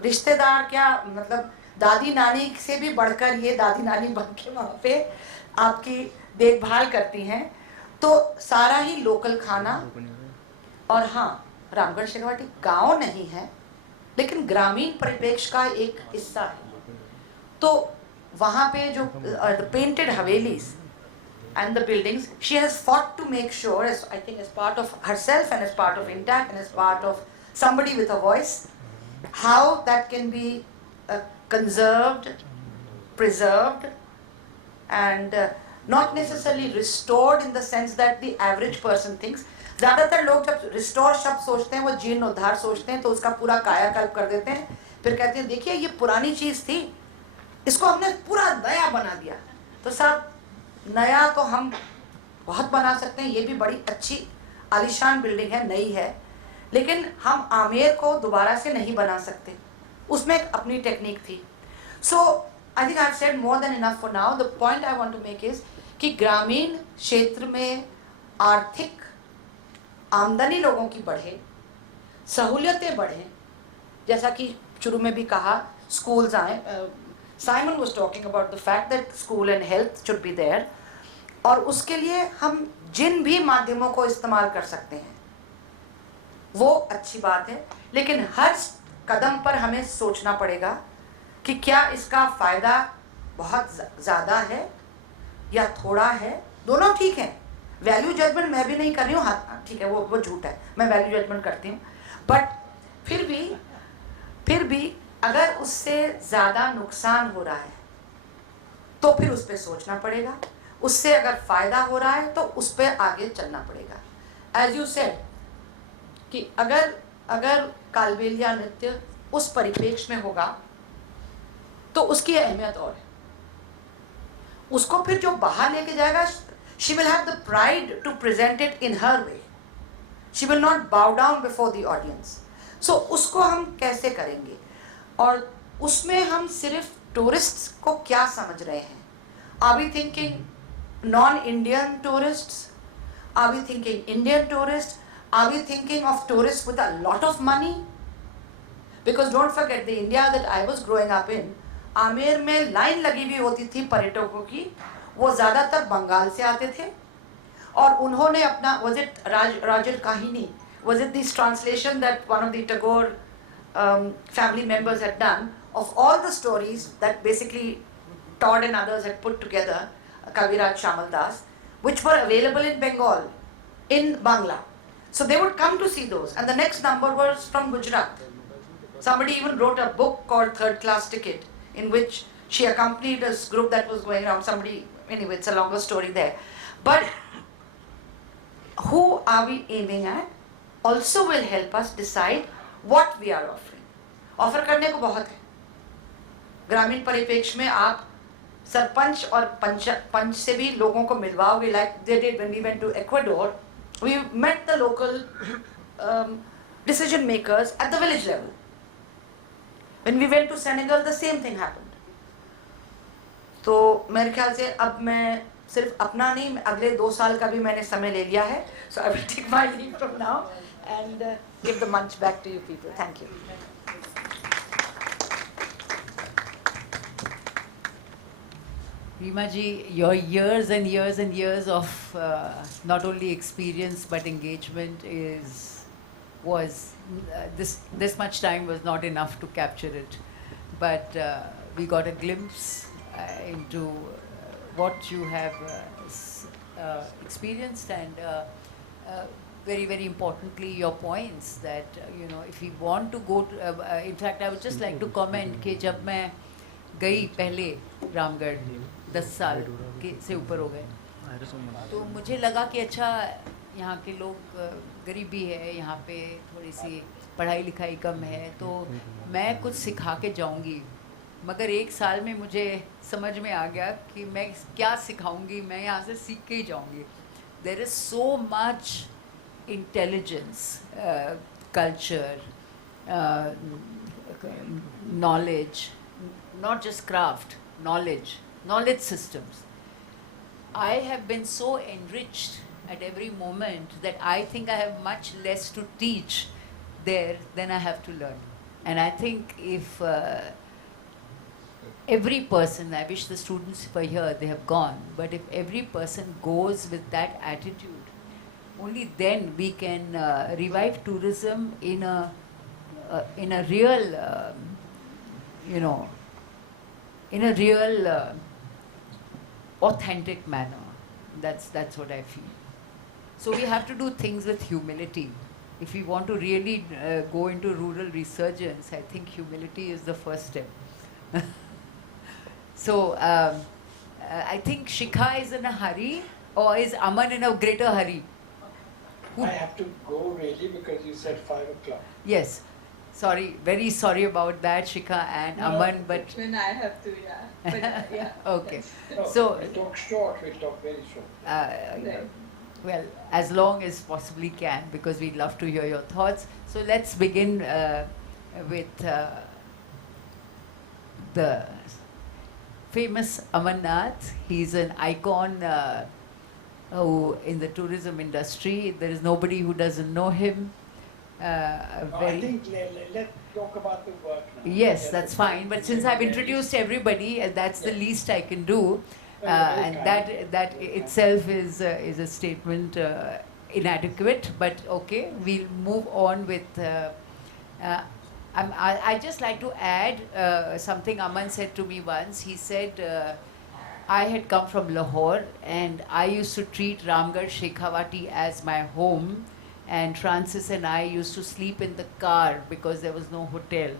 रिश्तेदार क्या, मतलब दादी नानी से भी बढ़कर ये दादी नानी बन के वहाँ पे आपकी देखभाल करती हैं. तो सारा ही लोकल खाना. और हाँ, रामगढ़ शेखावाटी गांव नहीं है, लेकिन ग्रामीण परिप्रेक्ष्य का एक हिस्सा है. तो वहाँ पे जो painted havelis and the buildings, she has fought to make sure, as I think as part of herself and as part of Intact and as part of somebody with a voice, how that can be conserved, preserved, and not necessarily restored in the sense that the average person thinks. ज़्यादातर लोग जब restore शब्द सोचते हैं वो जीर्णोद्धार सोचते हैं, तो उसका पूरा कायाकल्प कर देते हैं, फिर कहते हैं देखिए ये पुरानी चीज़ थी, इसको हमने पूरा नया बना दिया. तो साहब, नया तो हम बहुत बना सकते हैं, ये भी बड़ी अच्छी आलीशान बिल्डिंग है, नई है, लेकिन हम आमेर को दोबारा से नहीं बना सकते, उसमें एक अपनी टेक्निक थी. So I think I have said more than enough for now. The point I want to make is कि ग्रामीण क्षेत्र में आर्थिक आमदनी लोगों की बढ़े, सहूलियतें बढ़ें, जैसा कि शुरू में भी कहा, स्कूल्स आए. Simon was talking about the fact that school and health should be there, और उसके लिए हम जिन भी माध्यमों को इस्तेमाल कर सकते हैं वो अच्छी बात है, लेकिन हर कदम पर हमें सोचना पड़ेगा कि क्या इसका फायदा बहुत ज़्यादा है या थोड़ा है. दोनों ठीक है, वैल्यू जजमेंट मैं भी नहीं कर रही हूँ, हाँ ठीक है, वो झूठ है, मैं वैल्यू जजमेंट करती हूँ, बट फिर भी अगर उससे ज़्यादा नुकसान हो रहा है तो फिर उस पर सोचना पड़ेगा. उससे अगर फ़ायदा हो रहा है तो उस पर आगे चलना पड़ेगा. एज यू सेड कि अगर कालबेलिया नृत्य उस परिप्रेक्ष्य में होगा तो उसकी अहमियत और है. उसको फिर जो बाहर लेके जाएगा, she will have the pride to present it in her way. She will not bow down before the audience. So उसको हम कैसे करेंगे, और उसमें हम सिर्फ टूरिस्ट्स को क्या समझ रहे हैं? Are we thinking non-Indian tourists? Are we thinking Indian tourists? Are we thinking of tourists with a lot of money? Because don't forget, the India that I was growing up in, Amer में line लगी हुई होती थी पर्यटकों की. वो ज़्यादातर बंगाल से आते थे और उन्होंने अपना, was it Rajar Kahini, was it this translation that one of the Tagore family members had done of all the stories that basically Todd and others had put together, Kaviraj Shamal Das, which were available in Bengal, in Bangla. So they would come to see those, and the next number was from Gujarat. Somebody even wrote a book called Third Class Ticket, in which she accompanied this group that was going around. Somebody, anyway, it's a longer story there. But who are we aiming at? also will help us decide what we are offering. Offer करने को बहुत है. ग्रामीण परिप्रेक्ष्य में आप सरपंच और पंच से भी लोगों को मिलवाओगे, like they did when we went to Ecuador. We met the local decision makers at the village level. When we went to Senegal, the same thing happened. तो मेरे ख्याल से अब मैं सिर्फ अपना नहीं, अगले 2 साल का भी मैंने समय ले लिया है. So I will take my leave from now and give the munch back to you people. Thank you. Rima ji, your years and years and years of not only experience but engagement this much time was not enough to capture it. But we got a glimpse into what you have experienced, and very, very importantly, your points that, if we want to go to, in fact, I would just like to comment कि जब मैं गई पहले रामगढ़ 10 साल के से ऊपर हो गए, तो मुझे लगा कि अच्छा यहाँ के लोग गरीबी है, यहाँ पे थोड़ी सी पढ़ाई लिखाई कम है, तो मैं कुछ सिखा के जाऊँगी. मगर 1 साल में मुझे समझ में आ गया कि मैं क्या सिखाऊंगी, मैं यहाँ से सीख के ही जाऊँगी. There is so much intelligence, culture, knowledge, not just craft, knowledge systems. I have been so enriched at every moment that I think I have much less to teach there than I have to learn. And I think if every person, I wish the students were here, they have gone, but if every person goes with that attitude, only then we can revive tourism in a real, in a real authentic manner. That's what I feel. So we have to do things with humility. If we want to really go into rural resurgence, I think humility is the first step. So I think Shikha is in a hurry, or is Aman in a greater hurry? I have to go really because you said 5 o'clock. Yes. Sorry, very sorry about that, Shikha and Aman, but... When I have to, yeah. But, yeah. Okay. No, So... we'll talk short, we'll talk very short. Well, as long as possibly can, because we'd love to hear your thoughts. So let's begin with the famous Aman Nath. He's an icon who in the tourism industry. There is nobody who doesn't know him. I think let's talk about the work now. Yes, that's fine. But since I've introduced everybody, that's the least I can do. And that itself is a statement inadequate. But okay, we'll move on with. I just like to add something Aman said to me once. He said, I had come from Lahore and I used to treat Ramgarh Shekhawati as my home, and Francis and I used to sleep in the car because there was no hotel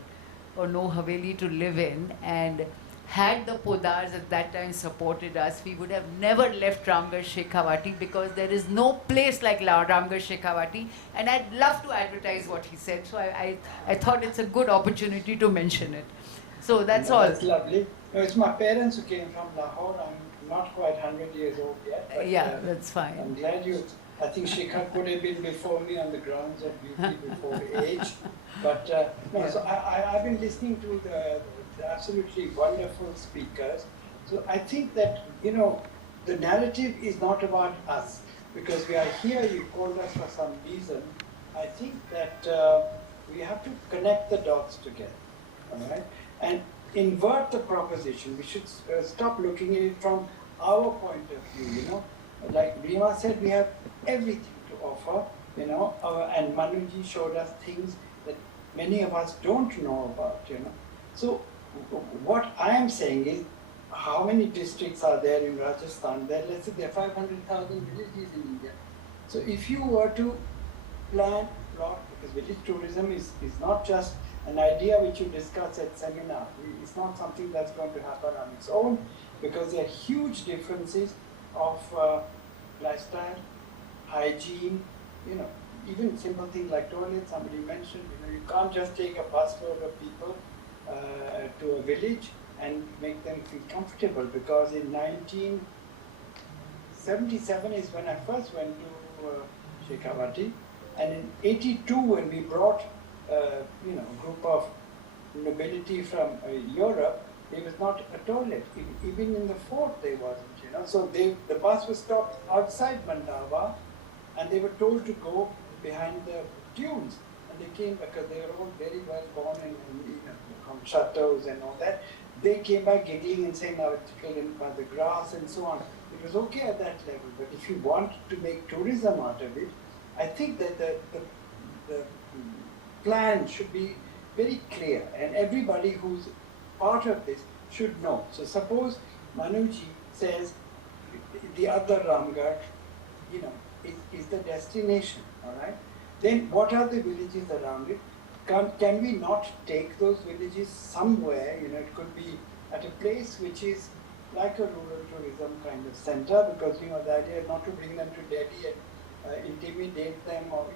or no haveli to live in. And had the Poddars at that time supported us, we would have never left Ramgarh Shekhawati, because there is no place like Ramgarh Shekhawati. And I'd love to advertise what he said, so I thought it's a good opportunity to mention it. So that's all. That's lovely. No, it's my parents who came from Lahore. I'm not quite 100 years old yet. But, yeah, that's fine. I'm glad you... I think Shikha could have been before me on the grounds of beauty before age. But no, so I've been listening to the absolutely wonderful speakers. So I think that, the narrative is not about us, because we are here, you called us for some reason. I think that we have to connect the dots together, all right? And invert the proposition. We should stop looking at it from our point of view, Like Rima said, we have everything to offer, and Manuji showed us things that many of us don't know about, So what I am saying is, how many districts are there in Rajasthan? Let's say there are 500,000 villages in India. So if you were to plan, because village tourism is not just an idea which you discuss at seminar. It's not something that's going to happen on its own, because there are huge differences of lifestyle, hygiene, even simple things like toilets, somebody mentioned, you can't just take a busload of people to a village and make them feel comfortable, because in 1977 is when I first went to Shekhawati, and in 82 when we brought a group of nobility from Europe, there was not a toilet. Even in the fort there wasn't, So the bus was stopped outside Mandava, and they were told to go behind the dunes. And they came, because they were all very well born and from chateaus and all that. They came by giggling and saying, now it's killed by the grass and so on. It was okay at that level, but if you want to make tourism out of it, I think that the plan should be very clear, and everybody who's part of this should know. So suppose Manuji says the other Ramgarh, is the destination, all right? Then what are the villages around it? Can we not take those villages somewhere? It could be at a place which is like a rural tourism kind of center, because the idea is not to bring them to Delhi and intimidate them, or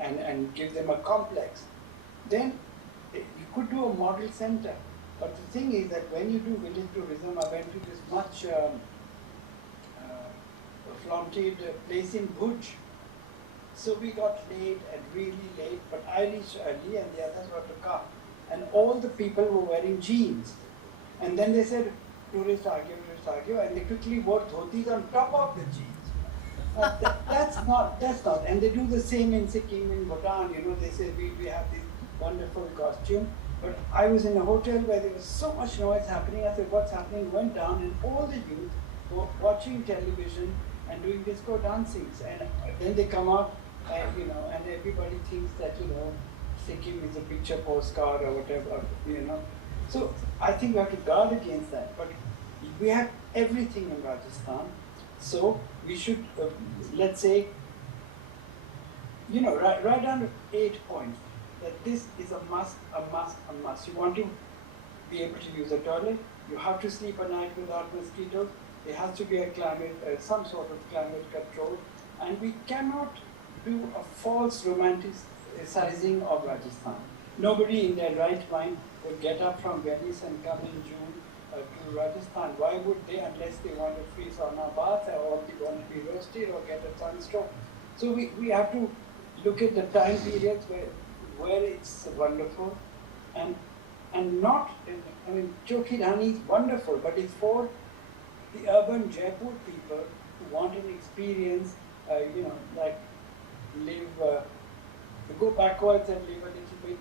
and give them a complex. Then you could do a model center. But the thing is that when you do village tourism, I went to this much flaunted place in Bhuj. So we got late and really late, but I reached early and the others were to come. And all the people were wearing jeans. And then they said, tourist argue, and they quickly wore dhotis on top of the jeans. That's not. And they do the same in Sikkim, in Bhutan, they say we have this wonderful costume. But I was in a hotel where there was so much noise happening. I said, what's happening? Went down, and all the youth were watching television and doing disco dancings. And then they come out, and everybody thinks that, Sikkim is a picture postcard or whatever, So I think we have to guard against that. But we have everything in Rajasthan. So we should, let's say, write down 8 points. That this is a must. You want to be able to use a toilet, you have to sleep at night without mosquitoes, there has to be a climate, some sort of climate control, and we cannot do a false romanticizing of Rajasthan. Nobody in their right mind would get up from Venice and come in June to Rajasthan. Why would they, unless they want a free sauna bath, or they want to be roasted or get a sunstroke? So we have to look at the time periods where it's wonderful, and not, Chokhi Dhani is wonderful, but it's for the urban Jaipur people who want an experience, like go backwards and live a little bit,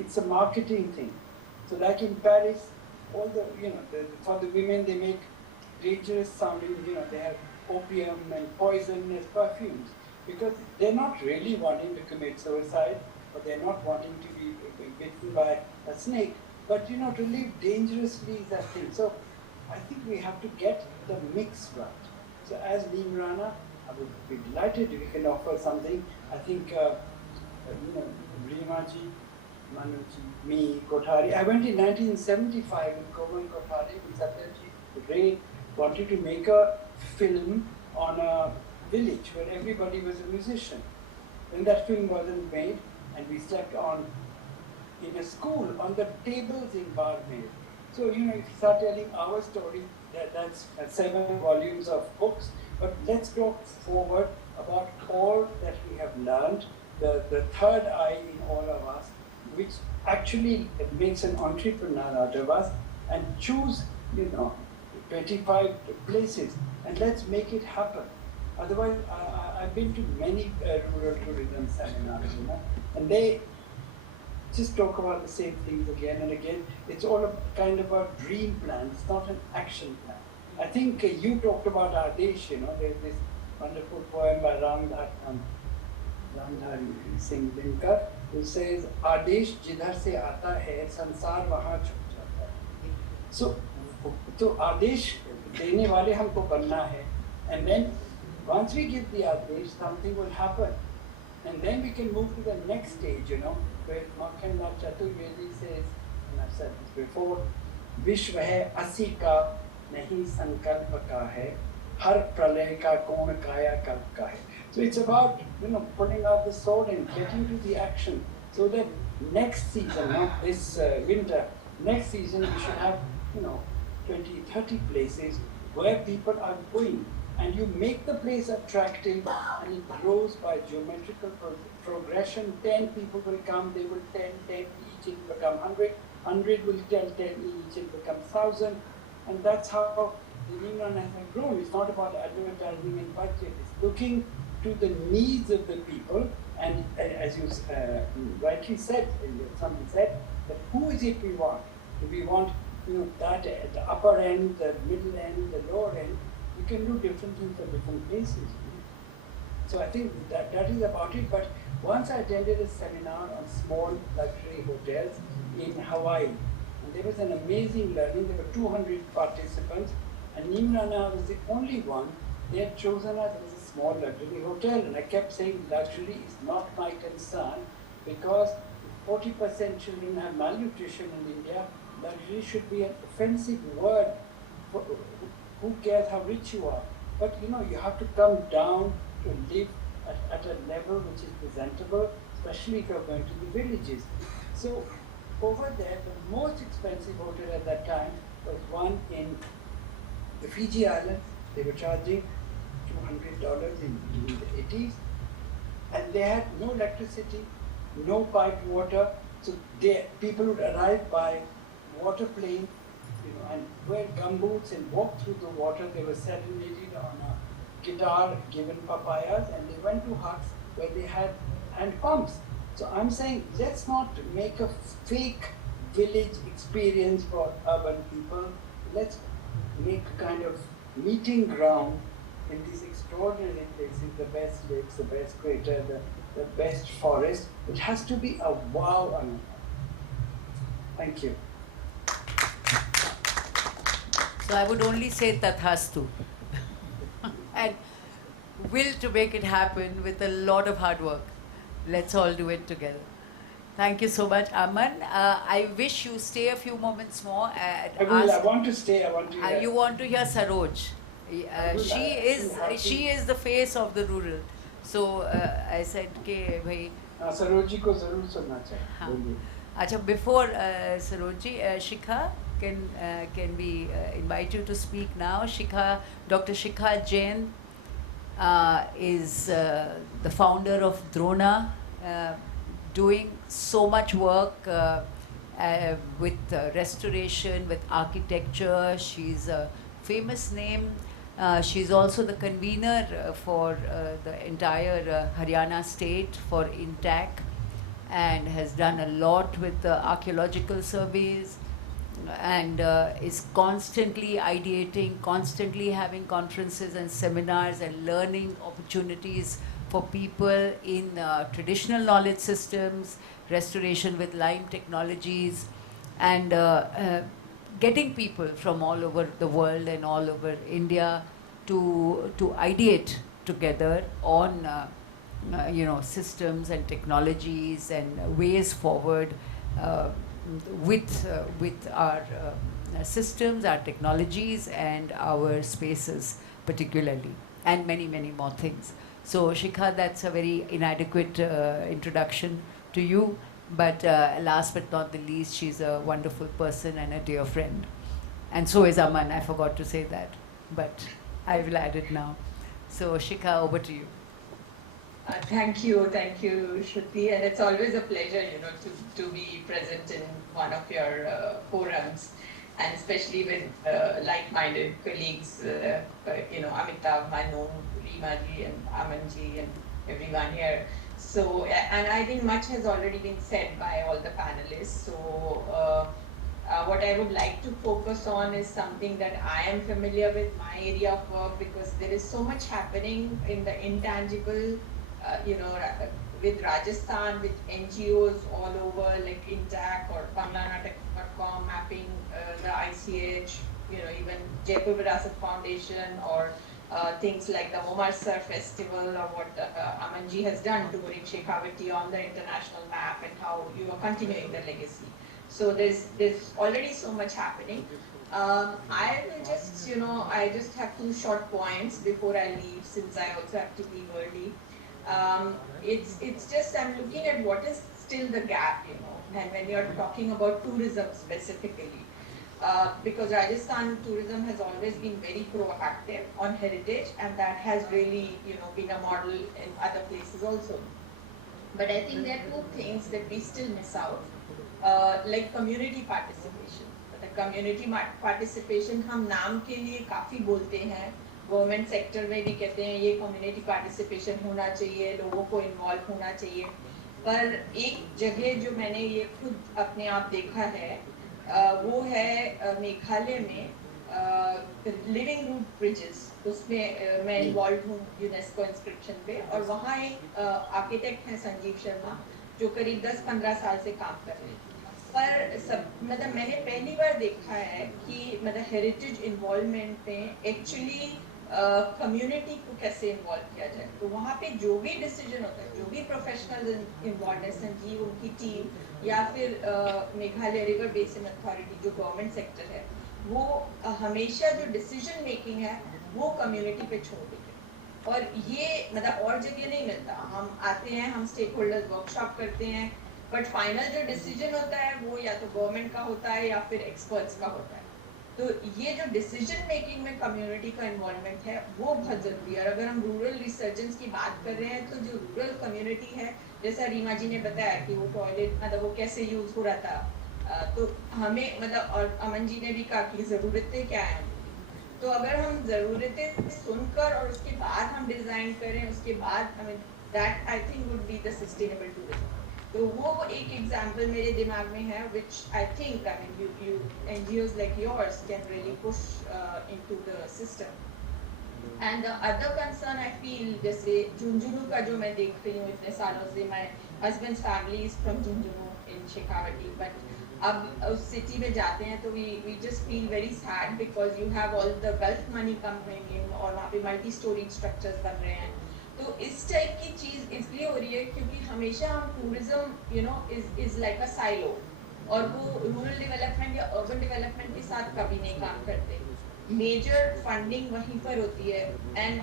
it's a marketing thing. So like in Paris, all the, for the women they make dangerous sounding, they have opium and poison as perfumes, because they're not really wanting to commit suicide, but they're not wanting to be bitten by a snake. But to live dangerously is that thing. So I think we have to get the mix right. So as Neem Rana, I would be delighted if we can offer something. I think, Rima ji, Manu ji, me, Kothari. I went in 1975 with Komal Kothari with Satyaji Ray, wanted to make a film on a village where everybody was a musician. When that film wasn't made, and we slept in a school on the tables in Barmer. So, if you start telling our story, that's 7 volumes of books, but let's go forward about all that we have learned, the third eye in all of us, which actually makes an entrepreneur out of us, and choose, 25 places, and let's make it happen. Otherwise, I've been to many rural tourism seminars, and they just talk about the same things again and again. It's all kind of a dream plan. It's not an action plan. I think you talked about Adesh, there's this wonderful poem by Ramdhari Singh Dinkar, who says, Adesh jidhar se aata hai, sansar wahan chuk jata hai. So Adesh dene wale humko banna hai. And then once we give the Adesh, something will happen. And then we can move to the next stage, where Makhanlal Chaturvedi says, and I've said this before, Vishwa hai asi ka nahi sankalp ka hai, har pralay ka kon kaya kalp ka hai. So it's about, pulling out the sword and getting to the action, so that next season, not this winter, next season we should have, 20, 30 places where people are going, and you make the place attractive, and it grows by geometrical progression. 10 people will come, they will 10, each it will become 100, 100 will tell 10 each, it will become 1,000, and that's how the Nimran has grown. It's not about advertising and budget, it's looking to the needs of the people, and as you rightly said, somebody said, that who is it we want? Do we want that at the upper end, the middle end, the lower end? You can do different things for different places. So I think that is about it. But once I attended a seminar on small luxury hotels in Hawaii, and there was an amazing learning. There were 200 participants, and Nimrana was the only one they had chosen as a small luxury hotel. And I kept saying luxury is not my concern, because 40% children have malnutrition in India. Luxury should be an offensive word. Who cares how rich you are? But you have to come down to live at a level which is presentable, especially if you're going to the villages. So over there, the most expensive hotel at that time was one in the Fiji Islands. They were charging $200 in the 80s. And they had no electricity, no piped water. So people would arrive by water plane, and wear gumboots and walk through the water. They were serenaded on a guitar, given papayas, and they went to huts where they had hand pumps. So I'm saying, let's not make a fake village experience for urban people. Let's make a kind of meeting ground in these extraordinary places, the best lakes, the best crater, the best forest. It has to be a wow. Thank you. So I would only say tathastu and will to make it happen with a lot of hard work. Let's all do it together. Thank you so much, Aman. I wish you stay a few moments more. I want to stay. I want to hear. You want to hear Saroj. She is the face of the rural. So I said ke bhai. Saroj ji ko zarur sunna chahiye. Acha, before Saroj ji, Shikha, can we invite you to speak now? Dr. Shikha Jain is the founder of Drona, doing so much work with restoration, with architecture. She's a famous name. She's also the convener for the entire Haryana state for INTAC, and has done a lot with the archaeological surveys, and is constantly ideating, constantly having conferences and seminars and learning opportunities for people in traditional knowledge systems, restoration with lime technologies, and getting people from all over the world and all over India to ideate together on systems and technologies and ways forward with our systems, our technologies, and our spaces particularly, and many, many more things. So Shikha, that's a very inadequate introduction to you, but last but not the least, she's a wonderful person and a dear friend. And so is Aman, I forgot to say that, but I will add it now. So Shikha, over to you. Thank you, Shruti, and it's always a pleasure, to be present in one of your forums, and especially with like-minded colleagues, Amitava, Manu, Rima ji, and Aman ji, and everyone here. So, and I think much has already been said by all the panelists. So, what I would like to focus on is something that I am familiar with, my area of work, because there is so much happening in the intangible. With Rajasthan, with NGOs all over, like INTAC or banglananatek.com, mapping the ICH, even Jaipur Virasat Foundation, or things like the Momarsar Festival, or what Amanji has done to bring Shekhawati on the international map, and how you are continuing the legacy. So there's already so much happening. I will just, I just have 2 short points before I leave, since I also have to leave early. It's just I'm looking at what is still the gap, and when you're talking about tourism specifically. Because Rajasthan tourism has always been very proactive on heritage, and that has really, been a model in other places also. But I think there are 2 things that we still miss out, like community participation. The community participation हम नाम के लिए काफ़ी बोलते हैं, government sector में भी कहते हैं ये कम्युनिटी पार्टिसिपेशन होना चाहिए, लोगों को इन्वॉल्व होना चाहिए, पर एक जगह जो मैंने ये खुद अपने आप देखा है, वो है मेघालय में लिविंग रूट ब्रिजेस, उसमें मैं इन्वॉल्व हूँ यूनेस्को इंस्क्रिप्शन पे, और वहाँ एक आर्किटेक्ट हैं संजीव शर्मा, जो करीब 10-15 साल से काम कर रहे हैं। पर मतलब मैंने पहली बार देखा है कि मतलब हेरिटेज इन्वॉल्वमेंट में एक्चुअली कम्युनिटी को कैसे इन्वॉल्व किया जाए। तो वहाँ पे जो भी डिसीजन होता है, जो भी प्रोफेशनल्स इन्वॉल्व है, संजीव, उनकी टीम, या फिर मेघालय रिवर बेसिन अथॉरिटी जो गवर्नमेंट सेक्टर है, वो हमेशा जो डिसीजन मेकिंग है वो कम्युनिटी पे छोड़ देते हैं। और ये मतलब और जगह नहीं मिलता। हम आते हैं, हम स्टेक होल्डर्स वर्कशॉप करते हैं, बट फाइनल जो डिसीजन होता है वो या तो गवर्नमेंट का होता है या फिर एक्सपर्ट्स का होता है। तो ये जो डिसीजन मेकिंग में कम्युनिटी का इन्वॉल्वमेंट है वो बहुत ज़रूरी है। और अगर हम रूरल रिसर्जेंस की बात कर रहे हैं, तो जो रूरल कम्युनिटी है, जैसा रीमा जी ने बताया कि वो टॉयलेट मतलब वो कैसे यूज़ हो रहा था, तो हमें मतलब, और अमन जी ने भी कहा कि ज़रूरतें क्या हैं। तो अगर हम ज़रूरतें सुनकर और उसके बाद हम डिज़ाइन करें, उसके बाद हमें that I think would be the sustainable tourism. तो वो एक एग्जाम्पल मेरे दिमाग में है, which I think, I mean, you NGOs like yours can really push into the system. And the other concern I feel, जैसे झुंझुनू का जो मैं देख रही हूँ इतने सालों से, my husband's family is from Jhunjhunu in Shekhawati, but अब उस सिटी में जाते हैं तो we just feel very sad because you have all the Gulf money coming in, और वहाँ पे multi story structures बन रहे हैं। तो इस टाइप की चीज़ इसलिए हो रही है क्योंकि हमेशा हम tourism is like a silo, और वो रूरल डेवलपमेंट या अर्बन डेवलपमेंट के साथ कभी नहीं काम करते। मेजर फंडिंग वहीं पर होती है, एंड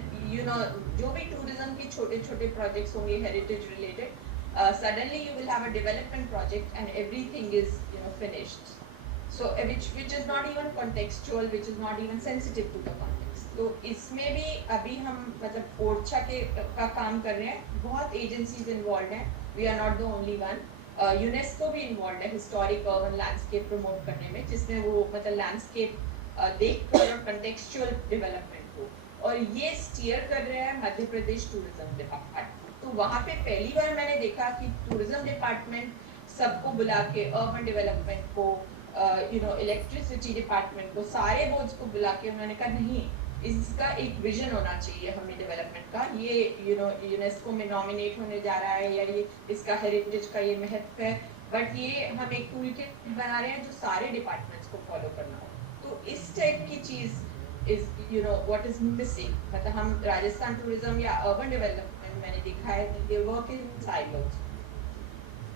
जो भी टूरिज्म के छोटे छोटे प्रोजेक्ट्स होंगे heritage related, suddenly you will have a development project and everything is finished, so which is not even contextual, which is not even sensitive to the context. तो इसमें भी अभी हम मतलब ओरछा का काम कर रहे हैं, बहुत एजेंसीज इन्वॉल्व हैं, we are not the only one. UNESCO भी इन्वॉल्व है हिस्टोरिक अर्बन लैंडस्केप प्रमोट करने में, जिसमें वो मतलब लैंडस्केप देखकर और कंटेक्चुअल डेवलपमेंट को, और ये स्टीयर कर रहे हैं मध्य प्रदेश टूरिज्म डिपार्टमेंट। तो वहाँ पे पहली बार मैंने देखा कि टूरिज्म डिपार्टमेंट सबको बुला के, अर्बन डेवलपमेंट को, इलेक्ट्रिसिटी डिपार्टमेंट को, सारे बोर्ड्स को बुला के उन्होंने कहा नहीं, इसका एक विजन होना चाहिए हमें डेवलपमेंट का, ये यूनेस्को में नॉमिनेट होने जा रहा है, या ये इसका हेरिटेज का ये महत्व है, बट ये हम एक टूल किट बना रहे हैं जो सारे डिपार्टमेंट्स को फॉलो करना हो। तो इस टाइप की चीज़ इज व्हाट इज मिसिंग। मतलब हम राजस्थान टूरिज्म या अर्बन डेवलपमेंट मैंने देखा है दे वर्क इन साइलोज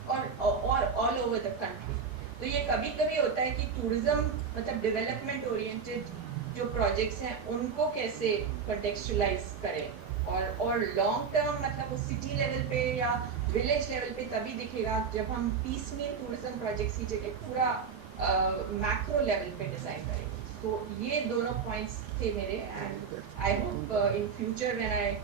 और ऑल ओवर द कंट्री। तो ये कभी कभी होता है कि टूरिज्म मतलब डेवलपमेंट ओरिएंटेड जो प्रोजेक्ट्स हैं उनको कैसे कंटेक्चुअलाइज करें, और लॉन्ग टर्म मतलब वो सिटी लेवल पे या विलेज लेवल पे तभी दिखेगा जब हम पीसमील टूरिज्म प्रोजेक्ट्स की जगह पूरा मैक्रो लेवल पे डिजाइन करेंगे। तो ये दोनों पॉइंट्स थे मेरे, and I hope in future when I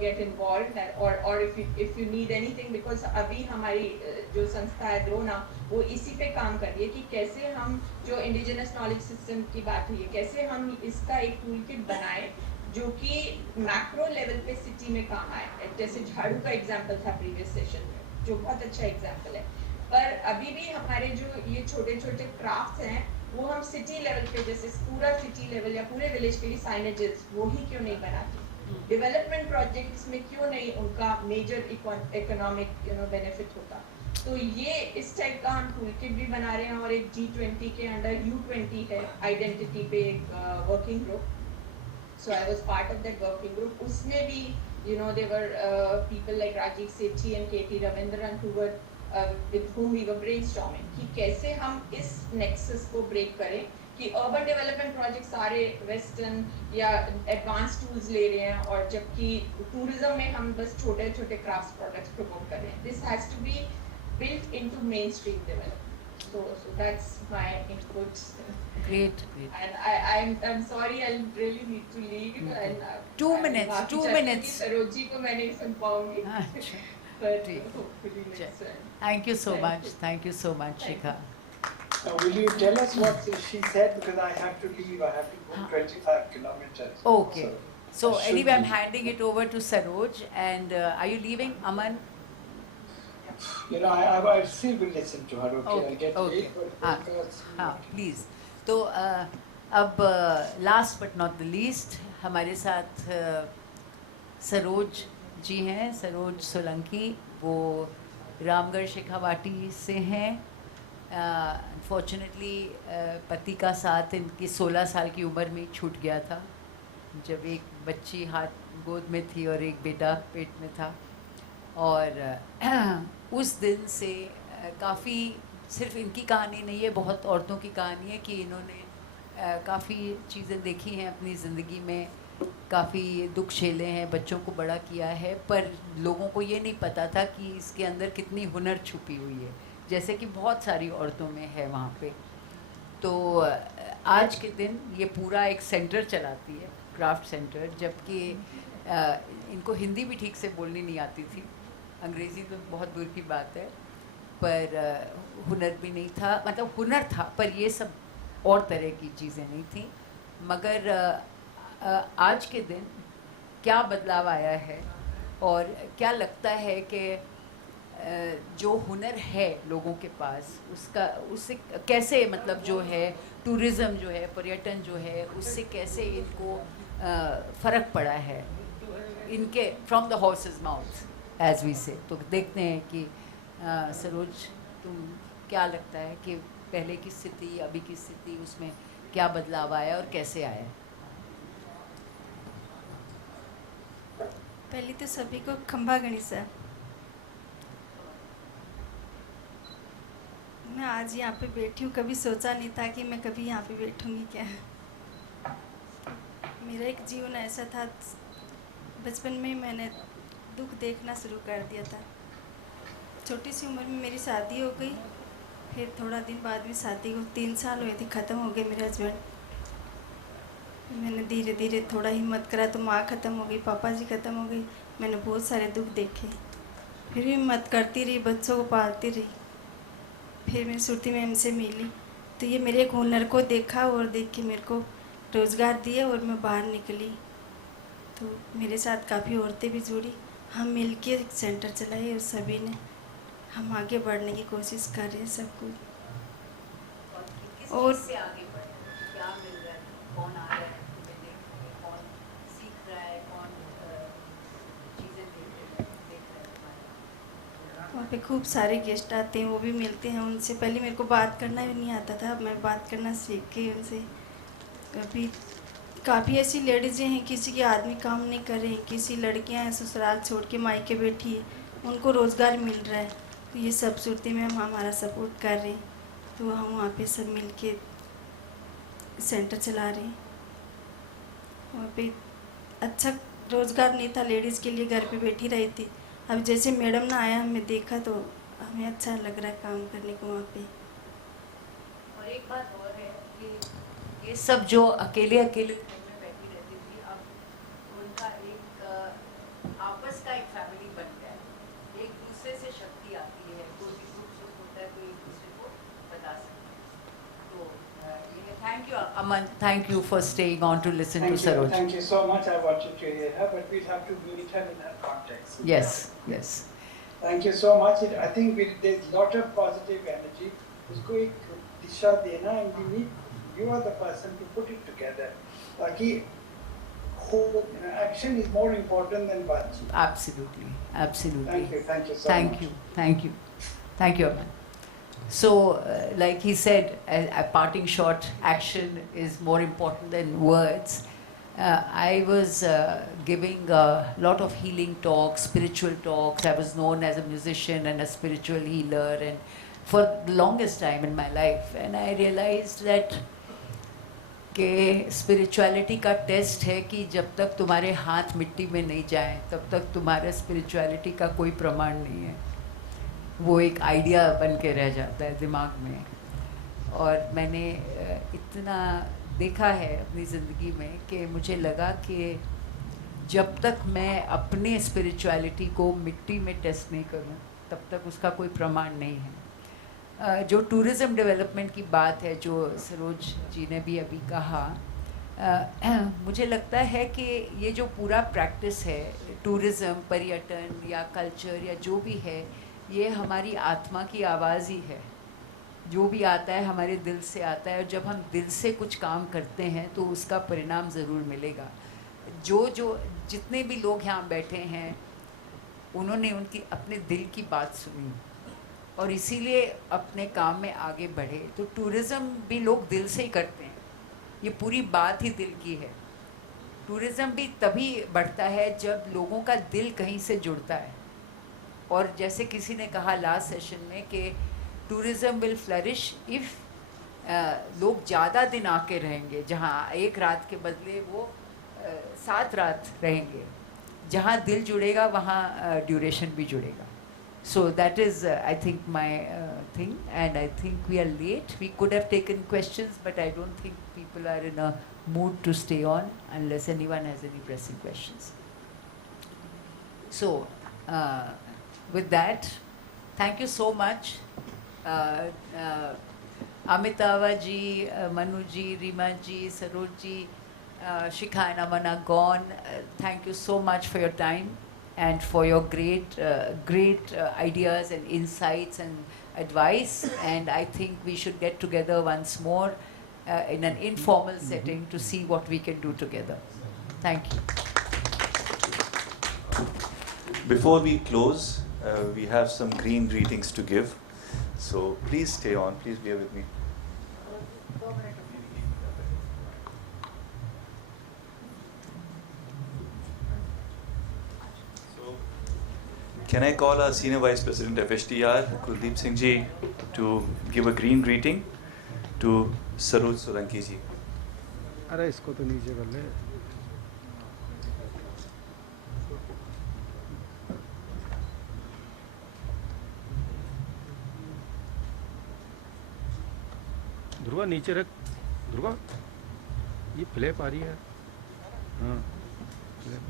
get involved, और if you need anything, because अभी हमारी जो संस्था है द्रोना वो इसी पे काम कर रही है कि कैसे हम जो इंडिजिनस नॉलेज सिस्टम की बात हुई है, कैसे हम इसका एक टूल किट बनाएं जो कि मैक्रो लेवल पे सिटी में काम आए। जैसे झाड़ू का एग्जाम्पल था प्रीवियस सेशन में, जो बहुत अच्छा एग्जाम्पल है, पर अभी भी हमारे जो ये छोटे छोटे क्राफ्ट्स हैं वो हम सिटी लेवल पे, जैसे पूरा सिटी लेवल या पूरे विलेज के लिए साइनेजेस वो ही क्यों नहीं बनाते, डेवलपमेंट प्रोजेक्ट्स में क्यों नहीं उनका मेजर इकोनॉमिक बेनिफिट होता। तो ये इस टाइप का हम टूल किट भी बना रहे हैं, और एक G20 के अंडर U20 है आइडेंटिटी पे एक working group, so I was part of that working group. उसमें भी there were people like Rajiv Sethi and KT Ravindran who were with whom we were brainstorming कि कैसे हम इस nexus को break करें कि urban development projects सारे western या advanced tools ले रहे हैं और जबकि tourism में हम बस छोटे छोटे crafts products promote कर रहे हैं. This has to be built into mainstream development. So that's my input. Great. And I'm sorry, I really need to leave. And 2 minutes. 2 minutes. Saroj ji को मैं नहीं सुन पाऊंगी. But hopefully next time. Thank you so much. Thank you so much, Shikha. Will you tell us what she said? Because I have to leave. I have to go 25 kilometers. Okay. So anyway, I'm handing it over to Saroj. And are you leaving, Aman? You know, I still will listen to her. Okay, Okay, I get okay. late, but because Please. तो अब last but not the least हमारे साथ सरोज जी हैं, सरोज सोलंकी. वो रामगढ़ शेखावाटी से हैं. Unfortunately पति का साथ इनकी 16 साल की उम्र में छूट गया था, जब एक बच्ची हाथ गोद में थी और एक बेटा पेट में था. और उस दिन से काफ़ी, सिर्फ इनकी कहानी नहीं है, बहुत औरतों की कहानी है कि इन्होंने काफ़ी चीज़ें देखी हैं अपनी ज़िंदगी में, काफ़ी दुख झेले हैं, बच्चों को बड़ा किया है, पर लोगों को ये नहीं पता था कि इसके अंदर कितनी हुनर छुपी हुई है, जैसे कि बहुत सारी औरतों में है वहाँ पे. तो आज के दिन ये पूरा एक सेंटर चलाती है, क्राफ्ट सेंटर, जबकि इनको हिंदी भी ठीक से बोलनी नहीं आती थी, अंग्रेज़ी तो बहुत दूर की बात है, पर हुनर भी नहीं था, मतलब हुनर था पर ये सब और तरह की चीज़ें नहीं थी. मगर आज के दिन क्या बदलाव आया है और क्या लगता है कि जो हुनर है लोगों के पास, उससे कैसे, मतलब जो है टूरिज़्म जो है, पर्यटन जो है, उससे कैसे इनको फ़र्क पड़ा है इनके from the horse's mouth as we say. तो देखते हैं कि सरोज, तुम क्या लगता है कि पहले की स्थिति अभी की स्थिति, उसमें क्या बदलाव आया और कैसे आया? पहले तो सभी को खंबा गणेश. मैं आज यहाँ पे बैठी हूँ, कभी सोचा नहीं था कि मैं कभी यहाँ पे बैठूँगी. क्या मेरा एक जीवन ऐसा था, बचपन में मैंने दुख देखना शुरू कर दिया था. छोटी सी उम्र में मेरी शादी हो गई, फिर थोड़ा दिन बाद में शादी को 3 साल हुए थे, ख़त्म हो गए मेरे हस्बैंड. मैंने धीरे धीरे थोड़ा हिम्मत करा तो माँ ख़त्म हो गई, पापा जी ख़त्म हो गई. मैंने बहुत सारे दुख देखे, फिर भी हिम्मत करती रही, बच्चों को पालती रही. फिर मैं श्रुति मैम से मिली तो ये मेरे एक हुनर को देखा और देख के मेरे को रोज़गार दिया और मैं बाहर निकली. तो मेरे साथ काफ़ी औरतें भी जुड़ी, हम मिल के एक सेंटर चलाए और सभी ने, हम आगे बढ़ने की कोशिश कर रहे हैं सब कुछ. और से आगे बढ़ क्या मिल रहा है, कौन आ रहा है, कौन सीख रहा है, कौन चीज़ें देख रहा है. वहाँ पे खूब सारे गेस्ट आते हैं, वो भी मिलते हैं. उनसे पहले मेरे को बात करना भी नहीं आता था, अब मैं बात करना सीख के उनसे. अभी काफ़ी ऐसी लेडीज़ें हैं, किसी के आदमी काम नहीं कर रहे हैं, किसी लड़कियां हैं ससुराल छोड़ के मायके बैठी है, उनको रोज़गार मिल रहा है. तो ये सब सूरतें में हम हमारा सपोर्ट कर रहे हैं. तो हम वहाँ पे सब मिल के सेंटर चला रहे हैं. वहाँ पे अच्छा रोज़गार नहीं था लेडीज़ के लिए, घर पे बैठी रही थी. अब जैसे मैडम ना आया, हमें देखा तो हमें अच्छा लग रहा है काम करने को वहाँ पे. और एक बात और है कि ये सब जो अकेले अकेले घर में बैठी रहती थी, अब उनका एक आपस का एक फैमिली बन गया है. एक दूसरे से शक्ति आती है, कोई भी सुख सुख होता है तो एक दूसरे को बता सकते हैं. तो ये thank you Aman, thank you for staying on to listen to Saroj. Thank you so much. I wanted to hear her, but we'll have to meet her in her context. Yes, yes. Thank you so much. I think there's a lot of positive energy. उसको एक दिशा देना, and we need, you are the person to put it together. ताकि action is more important than words. Absolutely, absolutely. Thank you so much. Thank you, Aman. So, like he said, a parting shot, action is more important than words. I was giving a lot of healing talks, spiritual talks. I was known as a musician and a spiritual healer, and for the longest time in my life. And I realized that कि spirituality का test है कि जब तक तुम्हारे हाथ मिट्टी में नहीं जाए तब तक तुम्हारे स्पिरिचुअलिटी का कोई प्रमाण नहीं है. वो एक आइडिया बन के रह जाता है दिमाग में. और मैंने इतना देखा है अपनी ज़िंदगी में कि मुझे लगा कि जब तक मैं अपने स्पिरिचुअलिटी को मिट्टी में टेस्ट नहीं करूं तब तक उसका कोई प्रमाण नहीं है. जो टूरिज़्म डेवलपमेंट की बात है जो सरोज जी ने भी अभी कहा, मुझे लगता है कि ये जो पूरा प्रैक्टिस है टूरिज़्म, पर्यटन या कल्चर या जो भी है, ये हमारी आत्मा की आवाज़ ही है. जो भी आता है हमारे दिल से आता है, और जब हम दिल से कुछ काम करते हैं तो उसका परिणाम ज़रूर मिलेगा. जो जितने भी लोग यहाँ बैठे हैं उन्होंने उनकी अपने दिल की बात सुनी और इसीलिए अपने काम में आगे बढ़े. तो टूरिज़्म भी लोग दिल से ही करते हैं, ये पूरी बात ही दिल की है. टूरिज़्म भी तभी बढ़ता है जब लोगों का दिल कहीं से जुड़ता है. और जैसे किसी ने कहा लास्ट सेशन में कि टूरिज़्म विल फ्लरिश इफ़ लोग ज़्यादा दिन आके रहेंगे, जहाँ एक रात के बदले वो 7 रात रहेंगे. जहाँ दिल जुड़ेगा वहाँ ड्यूरेशन भी जुड़ेगा. So that is, I think, my thing, and I think we are late. We could have taken questions, but I don't think people are in a mood to stay on unless anyone has any pressing questions. So, with that, thank you so much. Amitava ji, Manu ji, Rima ji, Saroj ji, Shikha and Aman are gone. Thank you so much for your time and for your great ideas and insights and advice. And I think we should get together once more in an informal setting to see what we can do together. Thank you. Before we close, we have some green greetings to give. So please stay on, please bear with me. Can I call our Senior Vice President FHDR, Kuldeep Singh ji, to give a green greeting to Saroj Solanki ji. अरे इसको तो नीचे कर ले. ध्रुवा नीचे रख. ध्रुवा ये flap आ रही है. हाँ flap.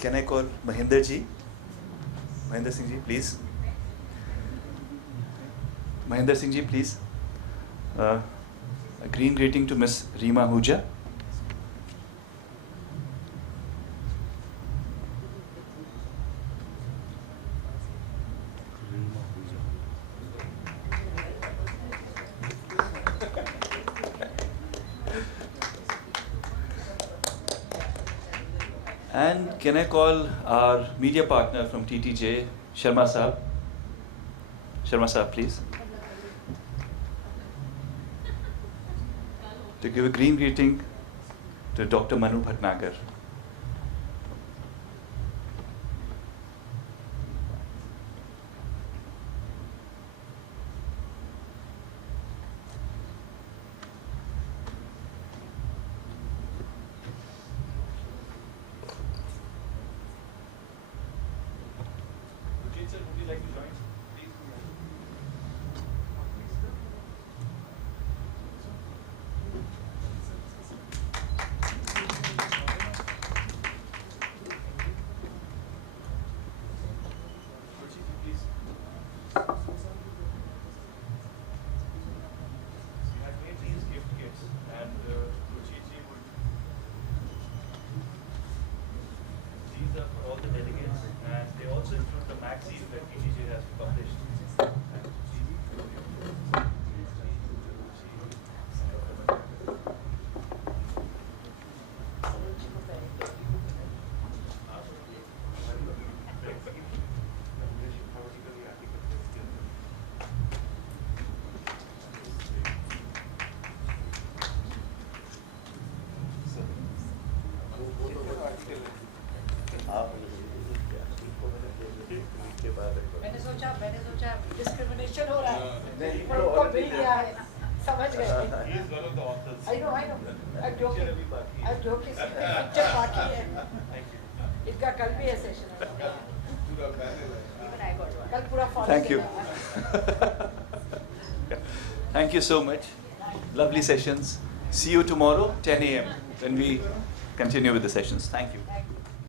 Can I call Mahinder ji? Mahinder Singh ji, please. Mahinder Singh ji, please. A green greeting to Miss Rima Hooja. And can I call our media partner from TTJ, Sharma Saab? Sharma Saab, please. To give a green greeting to Dr. Manu Bhatnagar. These are for all the delegates, and they also include the magazine that TTJ मैंने सोचा discrimination हो रहा है, पर उनको मिल गया है, समझ गए। I know. I'm joking. Picture बाकी है। इनका कल भी है सेशन। कल पूरा follow Thank you. Thank you so much. Lovely sessions. See you tomorrow, 10 a.m. when we continue with the sessions. Thank you.